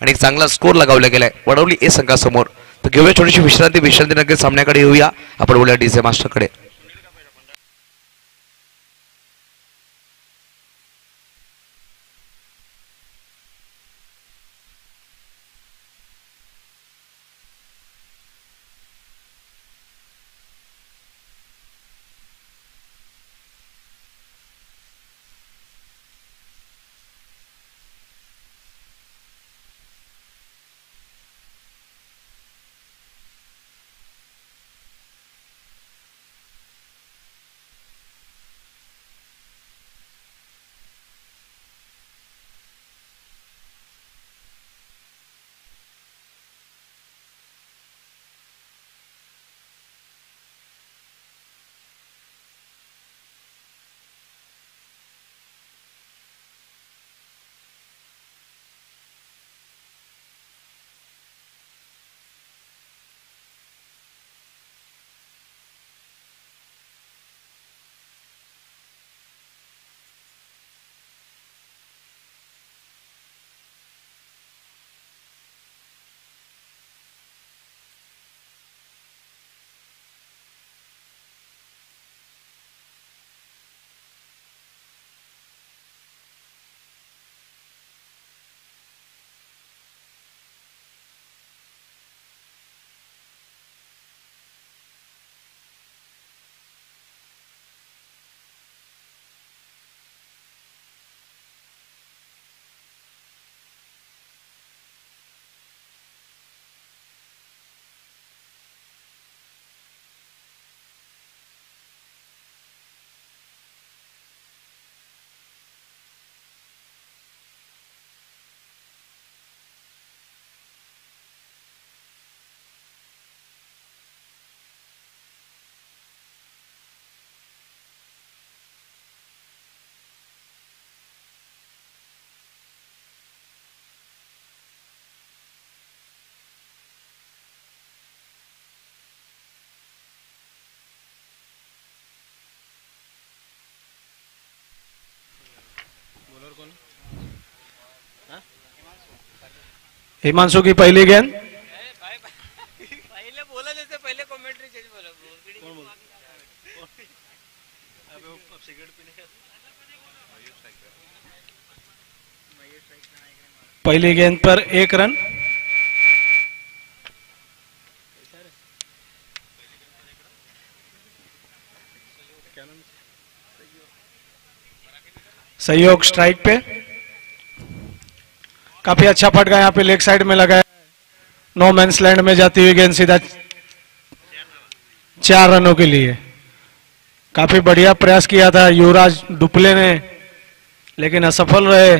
आणि एक चांगला स्कोर लगावला गेलाय वडवली ए संघासमोर. तर घेऊया छोटीशी विश्रांती नक्कीच सामन्याकडे येऊया. आपण बोलूया डीजे मास्टरकडे. हिमांशु की पहली गेंद. पहले बोला जैसे पहले कमेंट्री चेंज बोला. पहली गेंद पर 1 रन। सहयोग स्ट्राइक पे। काफी अच्छा फटका यहाँ पे लेग साइड में लगा है। नो मैंस लैंड में जाती हुई गेंद सीधा 4 रनों के लिए। काफी बढ़िया प्रयास किया था युवराज डुप्ले ने, लेकिन असफल रहे।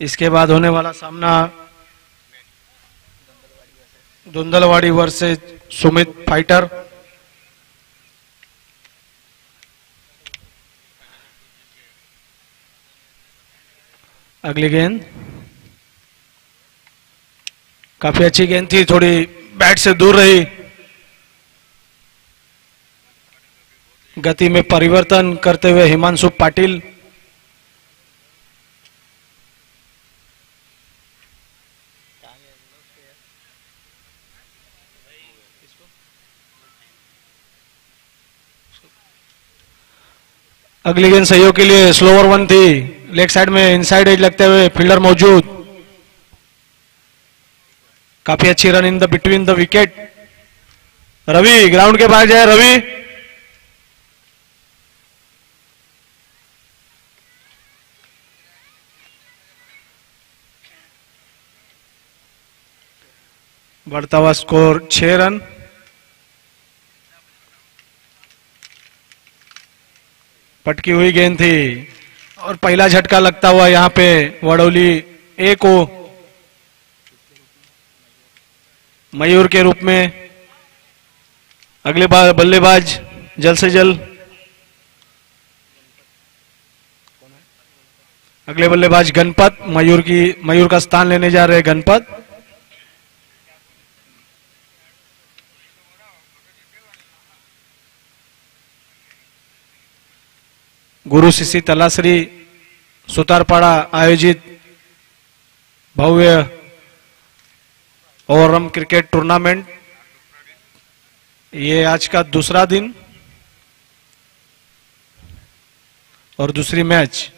इसके बाद होने वाला सामना धुंधलवाड़ी वर्सेस सुमित फाइटर। अगली गेंद काफी अच्छी गेंद थी, थोड़ी बैट से दूर रही। गति में परिवर्तन करते हुए हिमांशु पाटिल। अगली गेंद सहयोग के लिए स्लोवर वन थी। लेग साइड में इनसाइड एज लगते हुए फील्डर मौजूद। काफी अच्छी run in the between the wicket. Ravi ground के बाहर जाए। रवि बढ़ता हुआ स्कोर 6 रन। पटकी हुई गेंद थी और पहला झटका लगता हुआ यहां पे वडोली ए को मयूर के रूप में। अगले बार बल्लेबाज जल्द से जल्द। अगले बल्लेबाज गणपत, मयूर का स्थान लेने जा रहे गणपत। गुरु शिष्य तलासरी सुतारपाड़ा आयोजित भव्य ओवरऑल क्रिकेट टूर्नामेंट, ये आज का दूसरा दिन और दूसरी मैच।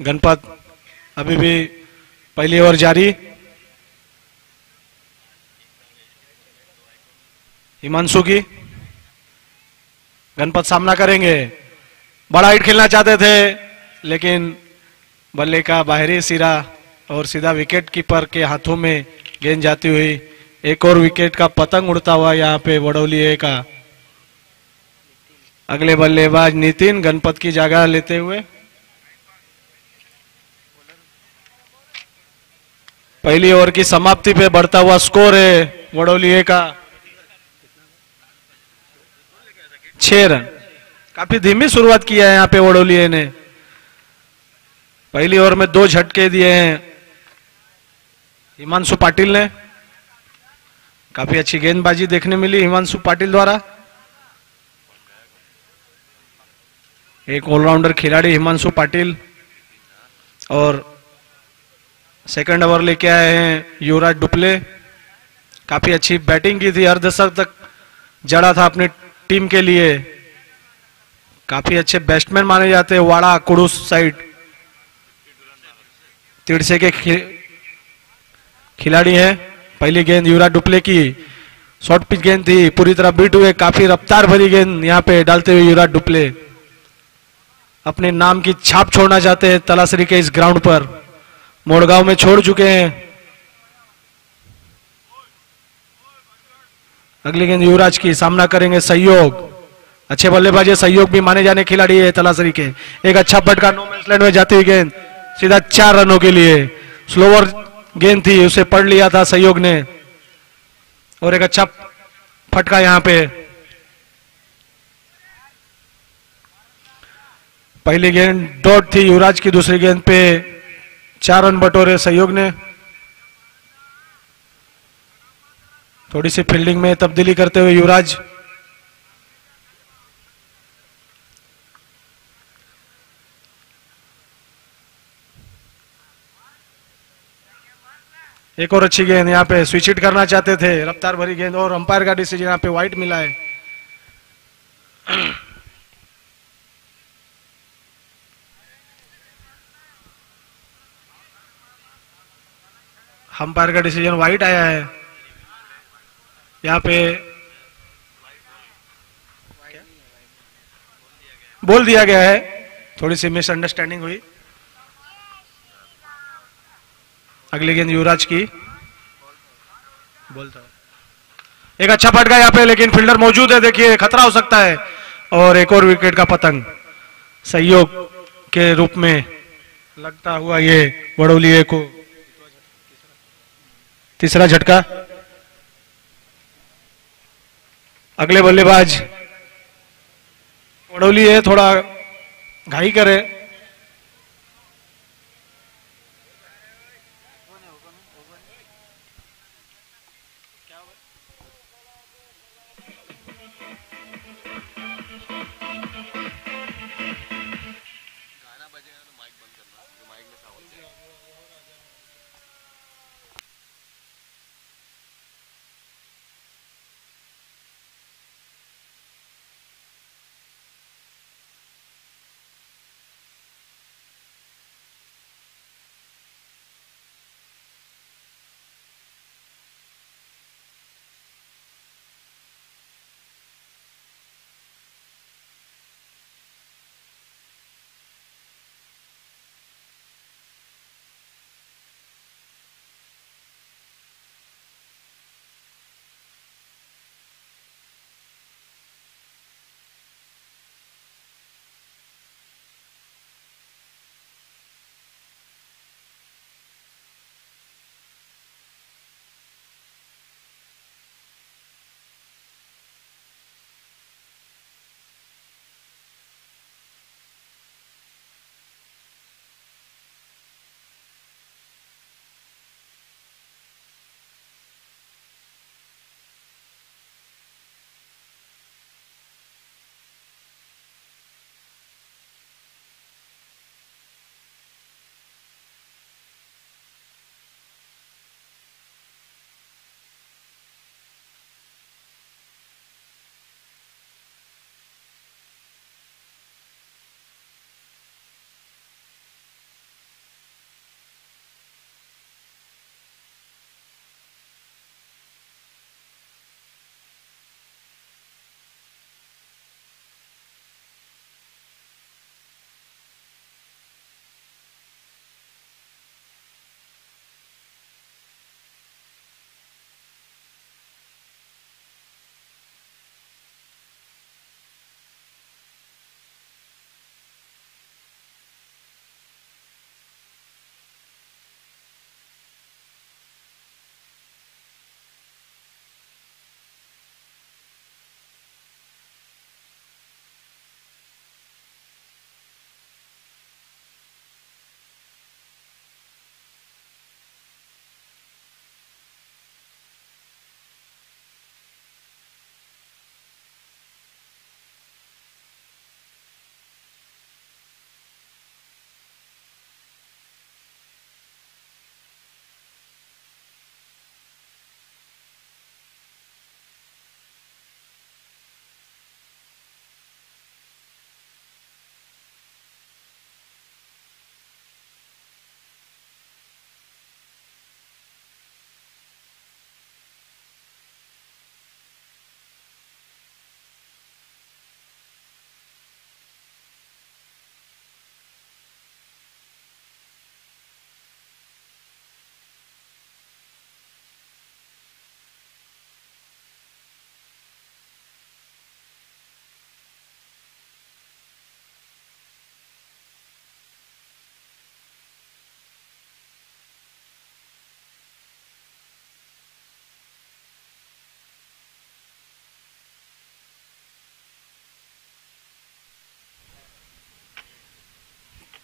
गणपत अभी भी पहली ओवर जारी। हिमांशु की गणपत सामना करेंगे। बड़ा हिट खेलना चाहते थे, लेकिन बल्ले का बाहरी सिरा और सीधा विकेट कीपर के हाथों में गेंद जाती हुई। एक और विकेट का पतंग उड़ता हुआ यहाँ पे वडोली ए का। अगले बल्लेबाज नितिन गणपत की जगह लेते हुए। पहली ओवर की समाप्ति पे बढ़ता हुआ स्कोर है वडोली ए का 6 रन। काफी धीमी शुरुआत किया है यहाँ पे वडोली ए ने। पहली ओवर में 2 झटके दिए हैं हिमांशु पाटिल ने। काफी अच्छी गेंदबाजी देखने मिली हिमांशु पाटिल द्वारा। एक ऑलराउंडर खिलाड़ी हिमांशु पाटिल। और सेकंड ओवर लेके आए हैं युवराज डुप्ले। काफी अच्छी बैटिंग की थी, अर्धशतक तक जड़ा था अपनी टीम के लिए। काफी अच्छे बैट्समैन माने जाते हैं वाड़ा कुड़ूस साइड तिरसे के खिलाड़ी हैं। पहली गेंद युवराज डुप्ले की शॉर्ट पिच गेंद थी, पूरी तरह बीट हुए। काफी रफ्तार भरी गेंद यहाँ पे डालते हुए युवराज डुप्ले अपने नाम की छाप छोड़ना चाहते हैं तलासरी के इस ग्राउंड पर। मोड़गांव में छोड़ चुके हैं। अगली गेंद युवराज की, सामना करेंगे सहयोग। अच्छे बल्लेबाज है सहयोग, भी माने जाने खिलाड़ी है तलासरी के। एक अच्छा फटका नो मैंस लैंड में जाती हुई गेंद सीधा 4 रनों के लिए। स्लोवर गेंद थी, उसे पढ़ लिया था सहयोग ने और एक अच्छा फटका यहां पे। पहली गेंद डॉट थी युवराज की, दूसरी गेंद पे 4 रन बटोरे सहयोग ने। थोड़ी सी फील्डिंग में तब्दीली करते हुए युवराज। एक और अच्छी गेंद, यहाँ पे स्विच हिट करना चाहते थे, रफ्तार भरी गेंद, और अंपायर का डिसीजन यहाँ पे वाइट मिला है। अंपायर का डिसीजन वाइट आया है। यहाँ पे बोल दिया गया है, थोड़ी सी मिसअंडरस्टैंडिंग हुई। अगली गेंद युवराज की, बोलता एक अच्छा फटका यहाँ पे, लेकिन फील्डर मौजूद है, देखिए खतरा हो सकता है। और एक और विकेट का पतंग सहयोग के रूप में लगता हुआ ये बड़ौलिये को तीसरा झटका। अगले बल्लेबाज बड़ौलिये थोड़ा घाई करे,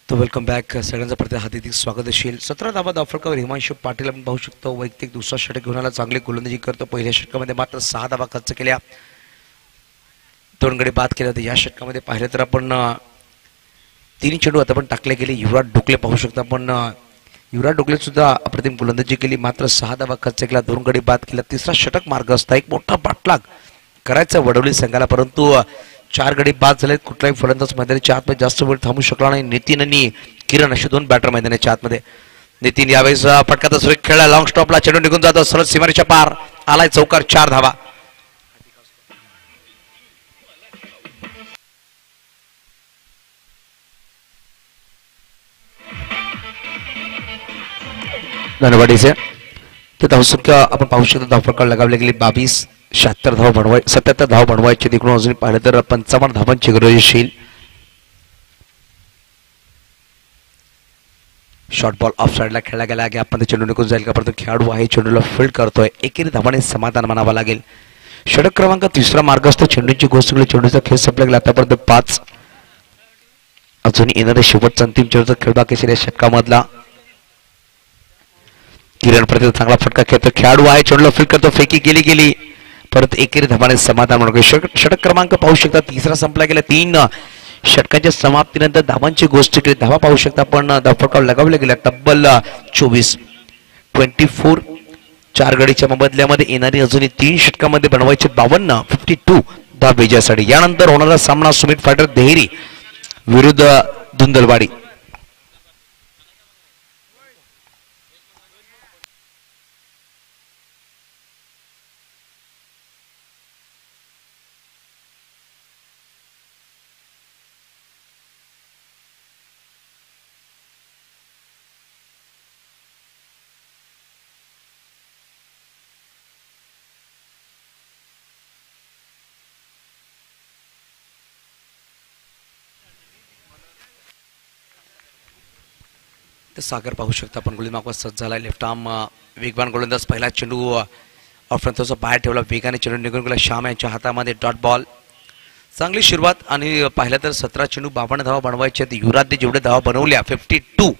तो वेलकम बॅक, सगळ्यांचा परत हार्दिक स्वागत असेल। 17 धावा धावफलकावर हिमांशु पाटील आपण पाहू शकतो, वैयक्तिक दुसरा षटक घेऊन आला, चांगली गोलंदाजी करतो। पहिल्या षटकामध्ये मात्र 6 धावा खर्च केल्या, 2 गडी बाद केले होते। या षटकामध्ये पाहिलं तर आपण 3 चेंडू आता पण टाकले गेले। युवराज डुकले पाहू शकता, पण युवराज डुकले सुद्धा अप्रतिम गोलंदाजी केली, मात्र 6 धावा खर्च केला, 2 गडी बाद केला. तिसरा षटक मार्ग असता एक मोठा पाठलाग करायचा वडवली संघाला, परंतु 4 गडी बाद झाले. कुठलाही फलंदाज मैदानाच्या आतमध्ये जास्त वेळ थांबू शकला नाही. नितीन आणि किरण असे 2 बॅटर मैदानाच्या आतमध्ये. नितीन यावेळेस फटकाचा सुरेख खेळला, लॉंग स्टॉपला चेंडू निघून जातो, सरळ सीमारेच्या पार आलाय चौकार, 4 धावा. धन्यवाद. ते धावसंख्या आपण पाहू शकतो, धावफलकावर लगावली गेली 22, 76 धावा 77 धावा बनवायचे. तिकडून अजून पाहिलं तर 55 धावांची गरज येईल. शॉर्ट बॉल ऑफ साइडला खेळला गेला, गॅपमध्ये चेंडू निघून जाईल का, परंतु खेळाडू आहे चेंडूला फील्ड करतोय. एकेरी धावाने समाधान मानावं लागेल. षटक क्रमांक 3 मार्ग असतो. चेंडूची गोष्ट चेंडूचा खेळ संपला गेला, आतापर्यंत 5. अजून येणारे शेवटचा अंतिम चेंडूचा खेळ बाकी असेल या षटकामधला. किरण प्रति चांगला फटका खेळतो, खेळाडू आहे चेंडूला फील्ड करतो, फेकी गेली परत एकेरी धावाने समाधान मानतो. षटक क्रमांक पाहू शकता 3 संपला गेला. 3 षटकांच्या समाप्तीनंतर धावांची गोष्ट केली. धावा पाहू शकता आपण धावफलकावर लगावल्या गेल्या तब्बल 24. 4 गडीच्या मोबदल्यामध्ये येणारी अजूनही 3 षटकामध्ये बनवायचे 52. 52 धाव विजयासाठी. यानंतर होणारा सामना सुमित फायटर देहेरी विरुद्ध धुंदलवाडी. सागर पाहू शकता आपण गोळी मागवा सज्ज झाला. लेफ्ट आर्म वेगवान गोलंदाज. पहिला चेंडू ऑफरंथचा बाहेर ठेवला, वेगाने चेंडू निघून गेला. श्याम यांच्या हातामध्ये डॉट बॉल. चांगली सुरुवात आणि पाहिलं तर 17 चेंडू 52 धावा बनवायचे. युवराजने जेवढे धावा बनवल्या 52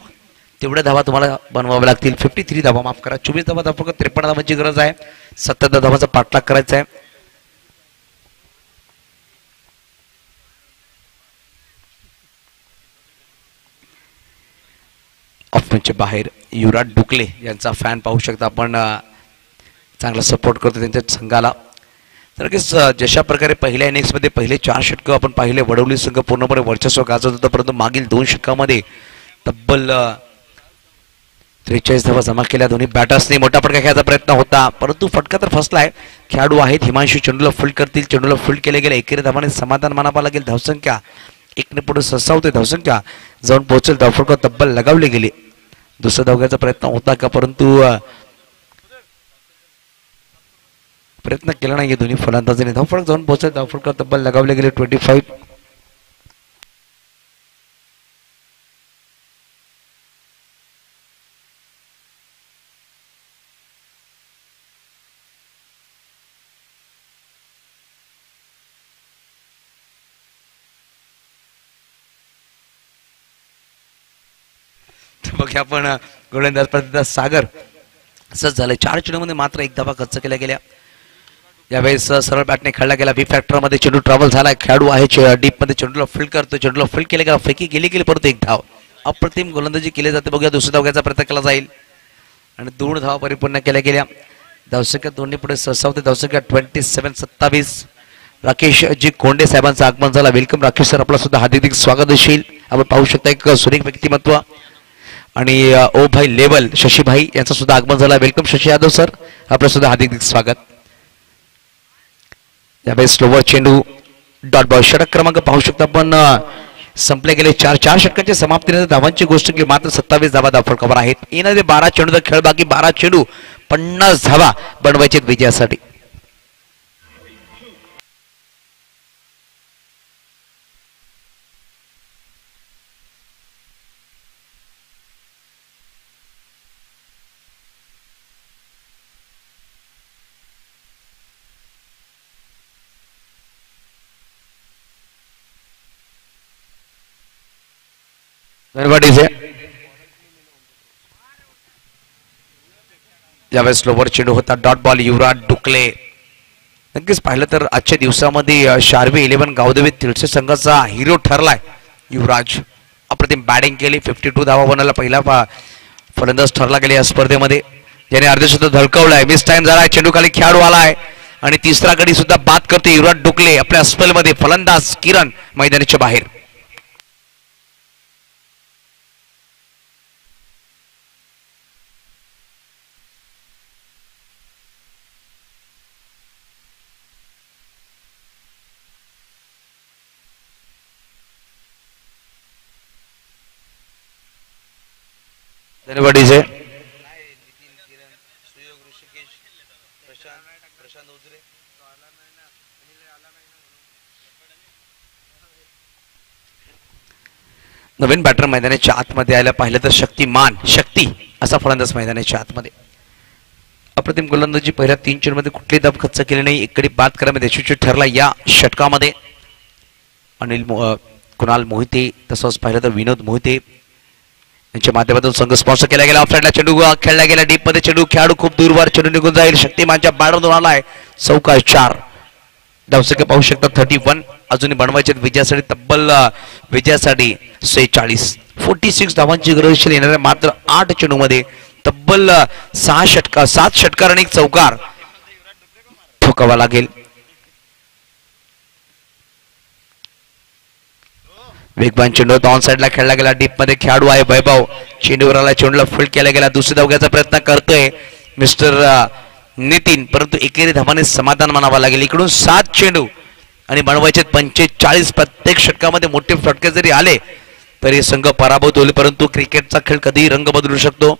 तेवढ्या धावा तुम्हाला बनवाव्या लागतील. 53 धावा माफ करा, 24 धावा धावा फक्त 53 धावांची गरज आहे. 77 धावाचा पाठलाग करायचा आहे. ऑफमध्ये बाहेर युवराज डुकले यांचा फॅन पाहू शकता आपण, चांगला सपोर्ट करतो त्यांच्या संघाला. तर जशा प्रकारे पहिल्या इनिंग्समध्ये पहिले 4 षटकं आपण पाहिले, वडवली संघ पूर्णपणे वर्चस्व गाजवत होता, परंतु मागील 2 षटकामध्ये तब्बल 43 धावा जमा केल्या. दोन्ही बॅटर्सने मोठा फटका खेळायचा प्रयत्न होता, परंतु फटका तर फसलाय. खेळाडू आहेत हिमांशू, चेंडूला फील्ड करतील. चेंडूला फील्ड केले गेले. एकेरी धावाने समाधान मानावं लागेल. धावसंख्या 1 ने पुढे ससावते. धावसंख्या जाऊन पोहोचेल. धावफलक तब्बल लगावले गेले. दुसरा धावण्याचा प्रयत्न होता का, परंतु प्रयत्न केला नाही दोन्ही फलंदाजांनी. धावफलक जाऊन पोहोचेल. धावफलक तब्बल लगावले गेले 25. बघा आपण गोलंदाज प्रतिदा सागर असंच झालं. 4 चेंडूमध्ये मात्र 1 धावा खर्च केल्या गेल्या. यावेळेस सरळ बॅटने खेळला गेला. बी फॅक्टर मध्ये चेंडू ट्रॅव्हल झाला. खेळाडू आहे डीप मध्ये चेंडूला फील्ड करतो. चेंडूला फील्ड केले गेला. फेकी गेली परत 1 धाव. अप्रतिम गोलंदाजी केली जाते. बघूया दुसऱ्या धावण्याचा प्रयत्न केला जाईल आणि 2 धावा परिपूर्ण केल्या गेल्या. धावसंख्या 2 पुढे ससावते. धावसंख्या 27-27. राकेश जी कोंडे साहेबांचं आगमन झाला. वेलकम राकेश सर, आपला सुद्धा हार्दिक स्वागत असेल. आपण पाहू शकता एक सुरेख व्यक्तिमत्व आणि ओ भाई लेवल शशीभाई यांचं सुद्धा आगमन झालं. वेलकम शशी यादव सर, आपलं सुद्धा हार्दिक स्वागत. यावेळेस स्लोवर चेंडू डॉट बॉल. षटक क्रमांक पाहू शकता आपण संपले गेले. 4 षटकांच्या समाप्तीनंतर धावांची गोष्ट केली. मात्र 27 धावा धावफलकावर आहेत. येणारे 12 चेंडूचा खेळ बाकी. 12 चेंडू 50 धावा बनवायचे विजयासाठी. यावेळेस स्लोवर चेंडू होता. Dot ball. युवराज डुकले. नक्कीच पाहिलं तर आजच्या दिवसामध्ये शार्वी 11 गावदेवी तिळसे संघाचा हिरो ठरलाय युवराज. अप्रतिम बॅटिंग केली. 52 धावा बनवला. पहिला फलंदाज ठरला गेला या स्पर्धेमध्ये, ज्याने अर्धशतक धडकवलाय. मिस टाइम झालाय, चेंडू खाली खेळाडू आलाय आणि तिसरा गडी सुद्धा बाद करते युवराज डुकले आपल्या स्पेलमध्ये. फलंदाज किरण मैदानाच्या बाहेर. धन्यवाद डीजे. नवीन बॅटर मैदानाच्या आतमध्ये यायला पाहिलं तर शक्ती असा फलंदाज मैदानाच्या आतमध्ये. अप्रतिम गोलंदाजी पहिल्या 3 चेंडूमध्ये कुठली दाब खर्च केली नाही, एक गडी बाद करायमध्ये यशस्वी ठरला या षटकामध्ये. कुणाल मोहिते तसंच पाहिलं तर विनोद मोहिते यांच्या माध्यमातून संघ स्पॉन्सर केला गेला. ऑफसाईडला चेंडू खेळला गेला, डीप मध्ये चेंडू, खेळाडू खूप दूरवर, चेंडू निघून जाईल. शक्तिमानच्या बॅटमधून आलाय चौका. 4 धावसंख्या पाहू शकता 31. अजूनही बनवायचे विजयासाठी, तब्बल विजयासाठी 46 धावांची गरज असेल. येणाऱ्या मात्र 8 चेंडूमध्ये तब्बल 7 षटकार आणि 1 चौकार ठोकावा लागेल. वेगवान चेंडू ऑन साइडला खेळला गेला, डीप मध्ये खेळाडू आहे वैभव, चेंडूवर आला, चेंडूला फील्ड केला गेला. दुसरी धाव घ्यायचा प्रयत्न करतोय मिस्टर नितीन, परंतु एकेरी धावाने समाधान मानावा लागेल. इकडून 7 चेंडू आणि बनवायचे 45. प्रत्येक षटकामध्ये मोठे फटके जरी आले तरी संघ पराभूत होईल, परंतु क्रिकेटचा खेळ कधीही रंग बदलू शकतो.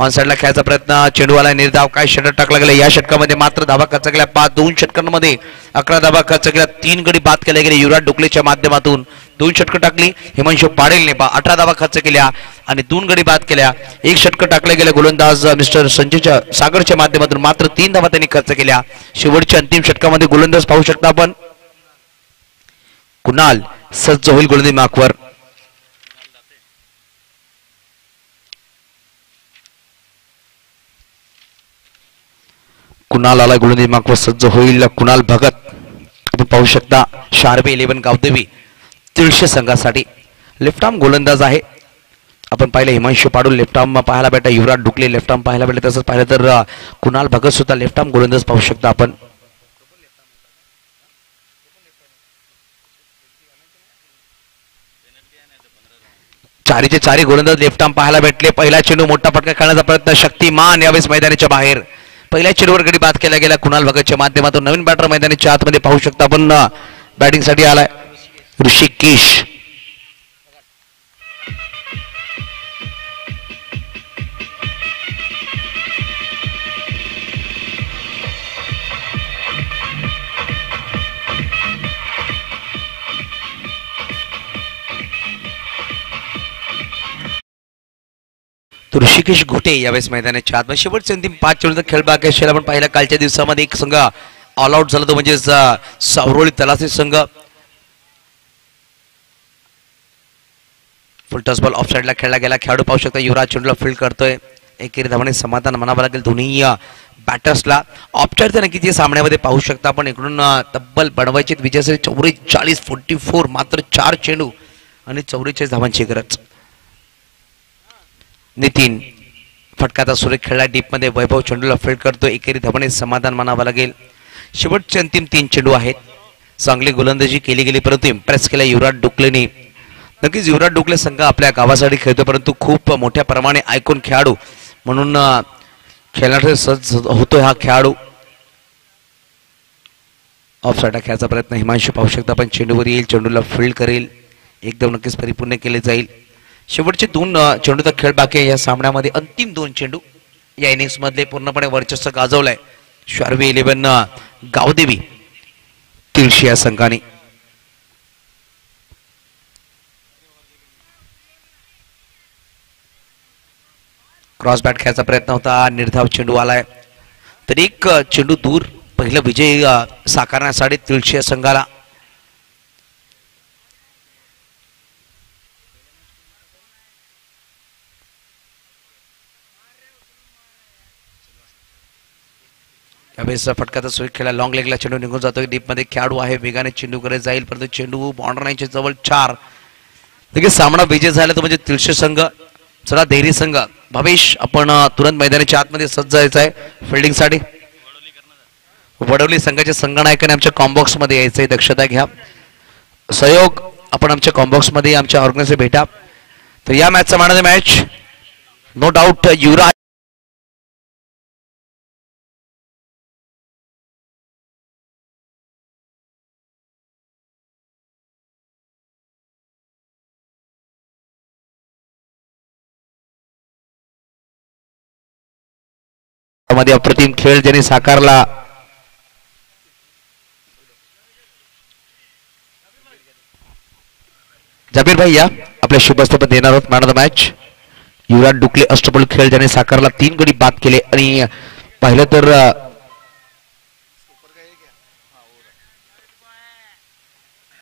ऑन साइडला खेळायचा प्रयत्न, चेंडूवाला निर्धाव, काय षटक टाकला गेला. या षटकामध्ये मात्र धावा खर्च केल्या 5. 2 षटकांमध्ये 11 धावा खर्च केल्या. 3 गडी बाद केले गेले युवराज डुकलेच्या माध्यमातून. 2 षटकं टाकली हिमांशू पाडेलने, 18 धावा खर्च केल्या आणि 2 गडी बाद केल्या. 1 षटकं टाकले गेले गोलंदाज मिस्टर संजय सागरच्या माध्यमातून, मात्र 3 धावा त्यांनी खर्च केल्या. शेवटच्या अंतिम षटकामध्ये गोलंदाज पाहू शकता आपण, कुणाल सज्ज होईल गोलंदाजी मार्कवर. कुणाल आला गोलंदाजी मार्कवर, सज्ज होईल कुणाल भगत. आपण पाहू शकता शार्बे 11 गावदेवी तिळशे संघासाठी लेफ्ट आर्म गोलंदाज आहे. आपण पाहिलं हिमांशू पाडू लेफ्ट आर्म पाहायला भेटा, युवराज डुकले लेफ्ट आर्म पाहायला भेटले. तसंच पाहिलं तर कुणाल भगत सुद्धा लेफ्ट आर्म गोलंदाज पाहू शकता आपण. चारीचे 4 गोलंदाज लेफ्ट आर्म पाहायला भेटले. पहिला चेंडू मोठा फटका खेळण्याचा प्रयत्न, शक्तिमान यावेळेस मैदानाच्या बाहेर. पहिल्या चेंडूवर गडी बाद केला गेला कुणाल भगतच्या माध्यमातून. नवीन बॅटर मैदानाच्या आतमध्ये पाहू शकता आपण, बॅटिंग साठी आलाय ऋषिकेश. ऋषिकेश घोटे यावेळेस मैदानाच्या आत. शेवटचे अंतिम 5 चेंडूचा खेळ बाकी असेल. आपण पाहिला कालच्या दिवसामध्ये एक संघ ऑल आउट झाला, तो म्हणजे सावरोळी तलासी संघ. फुल टॉस बॉल ऑफ साइडला खेळला गेला, खेळाडू पाहू शकता युवराज चेंडूला फील्ड करतोय. एकेरी धावाने समाधान म्हणावं लागेल दोन्ही बॅटर्सला. ऑफसाइडच्या नक्कीच सामन्यामध्ये पाहू शकता आपण, इकडून तब्बल बनवायचे विजयासाठी 44 मात्र 4 चेंडू आणि 44 धावांची गरज. नितीन फटकाचा सुरेख खेळला, डीप मध्ये वैभव चेंडूला फील्ड करतो. एकेरी धावाने समाधान मानावं लागेल. शेवटचे अंतिम 3 चेंडू आहेत. चांगली गोलंदाजी केली गेली, परंतु इम्प्रेस केला युवराज डुकलेने. नक्कीच युवराज डुकले संघ आपल्या गावासाठी खेळतो, परंतु खूप मोठ्या प्रमाणे ऐकून खेळाडू म्हणून खेळण्यासाठी सज्ज होतोय हा खेळाडू. ऑफ साइडला खेळायचा प्रयत्न हिमांशू पाहू शकता आपण, चेंडूवर येईल, चेंडूला फील्ड करेल, एकदम नक्कीच परिपूर्ण केले जाईल. शेवटचे 2 चेंडूचा खेळ बाकी आहे या सामन्यामध्ये. अंतिम 2 चेंडू या इनिंग्स मधले पूर्णपणे वर्चस्व गाजवलंय शार्बे 11 गावदेवी तिळशी या संघाने. क्रॉस बॅट खेळायचा प्रयत्न होता, निर्धाव चेंडू आलाय, तर एक चेंडू दूर. पहिला विजय साकारण्यासाठी तिळशी या संघाला. यावेळेस फटकाचा सुरेख खेळा, लॉंग लेगला चेंडू निघून जातोय. डीप मध्ये खेळाडू आहे, वेगाने चेंडू कडे जाईल, परंतु चेंडू बॉर्डर लाईनच्या जवळ 4. लगेच सामना विजय झाला तो म्हणजे तिळशी संघ. चला देहरी संघ भवेश आपण तुरंत मैदानाच्या आतमध्ये सज्ज जायचं आहे फिल्डिंग साठी. वडवली संघाच्या संघनायकाने आमच्या कॉम्बॉक्स मध्ये यायचंय, दक्षता घ्या. सहयोग आपण आमच्या कॉम्बॉक्स मध्ये आमच्या ऑर्गनायझर भेटा. तर या मॅचचा man of the match no doubt Yuvraj. मध्ये अप्रतिम खेळ ज्यांनी साकारला. जबीर भाई या आपल्या शुभस्थापन देणार आहोत मॅन ऑफ द मॅच. युवराज डुकले अष्टपैलू खेळ ज्याने साकारला, 3 गडी बाद केले आणि पाहिलं तर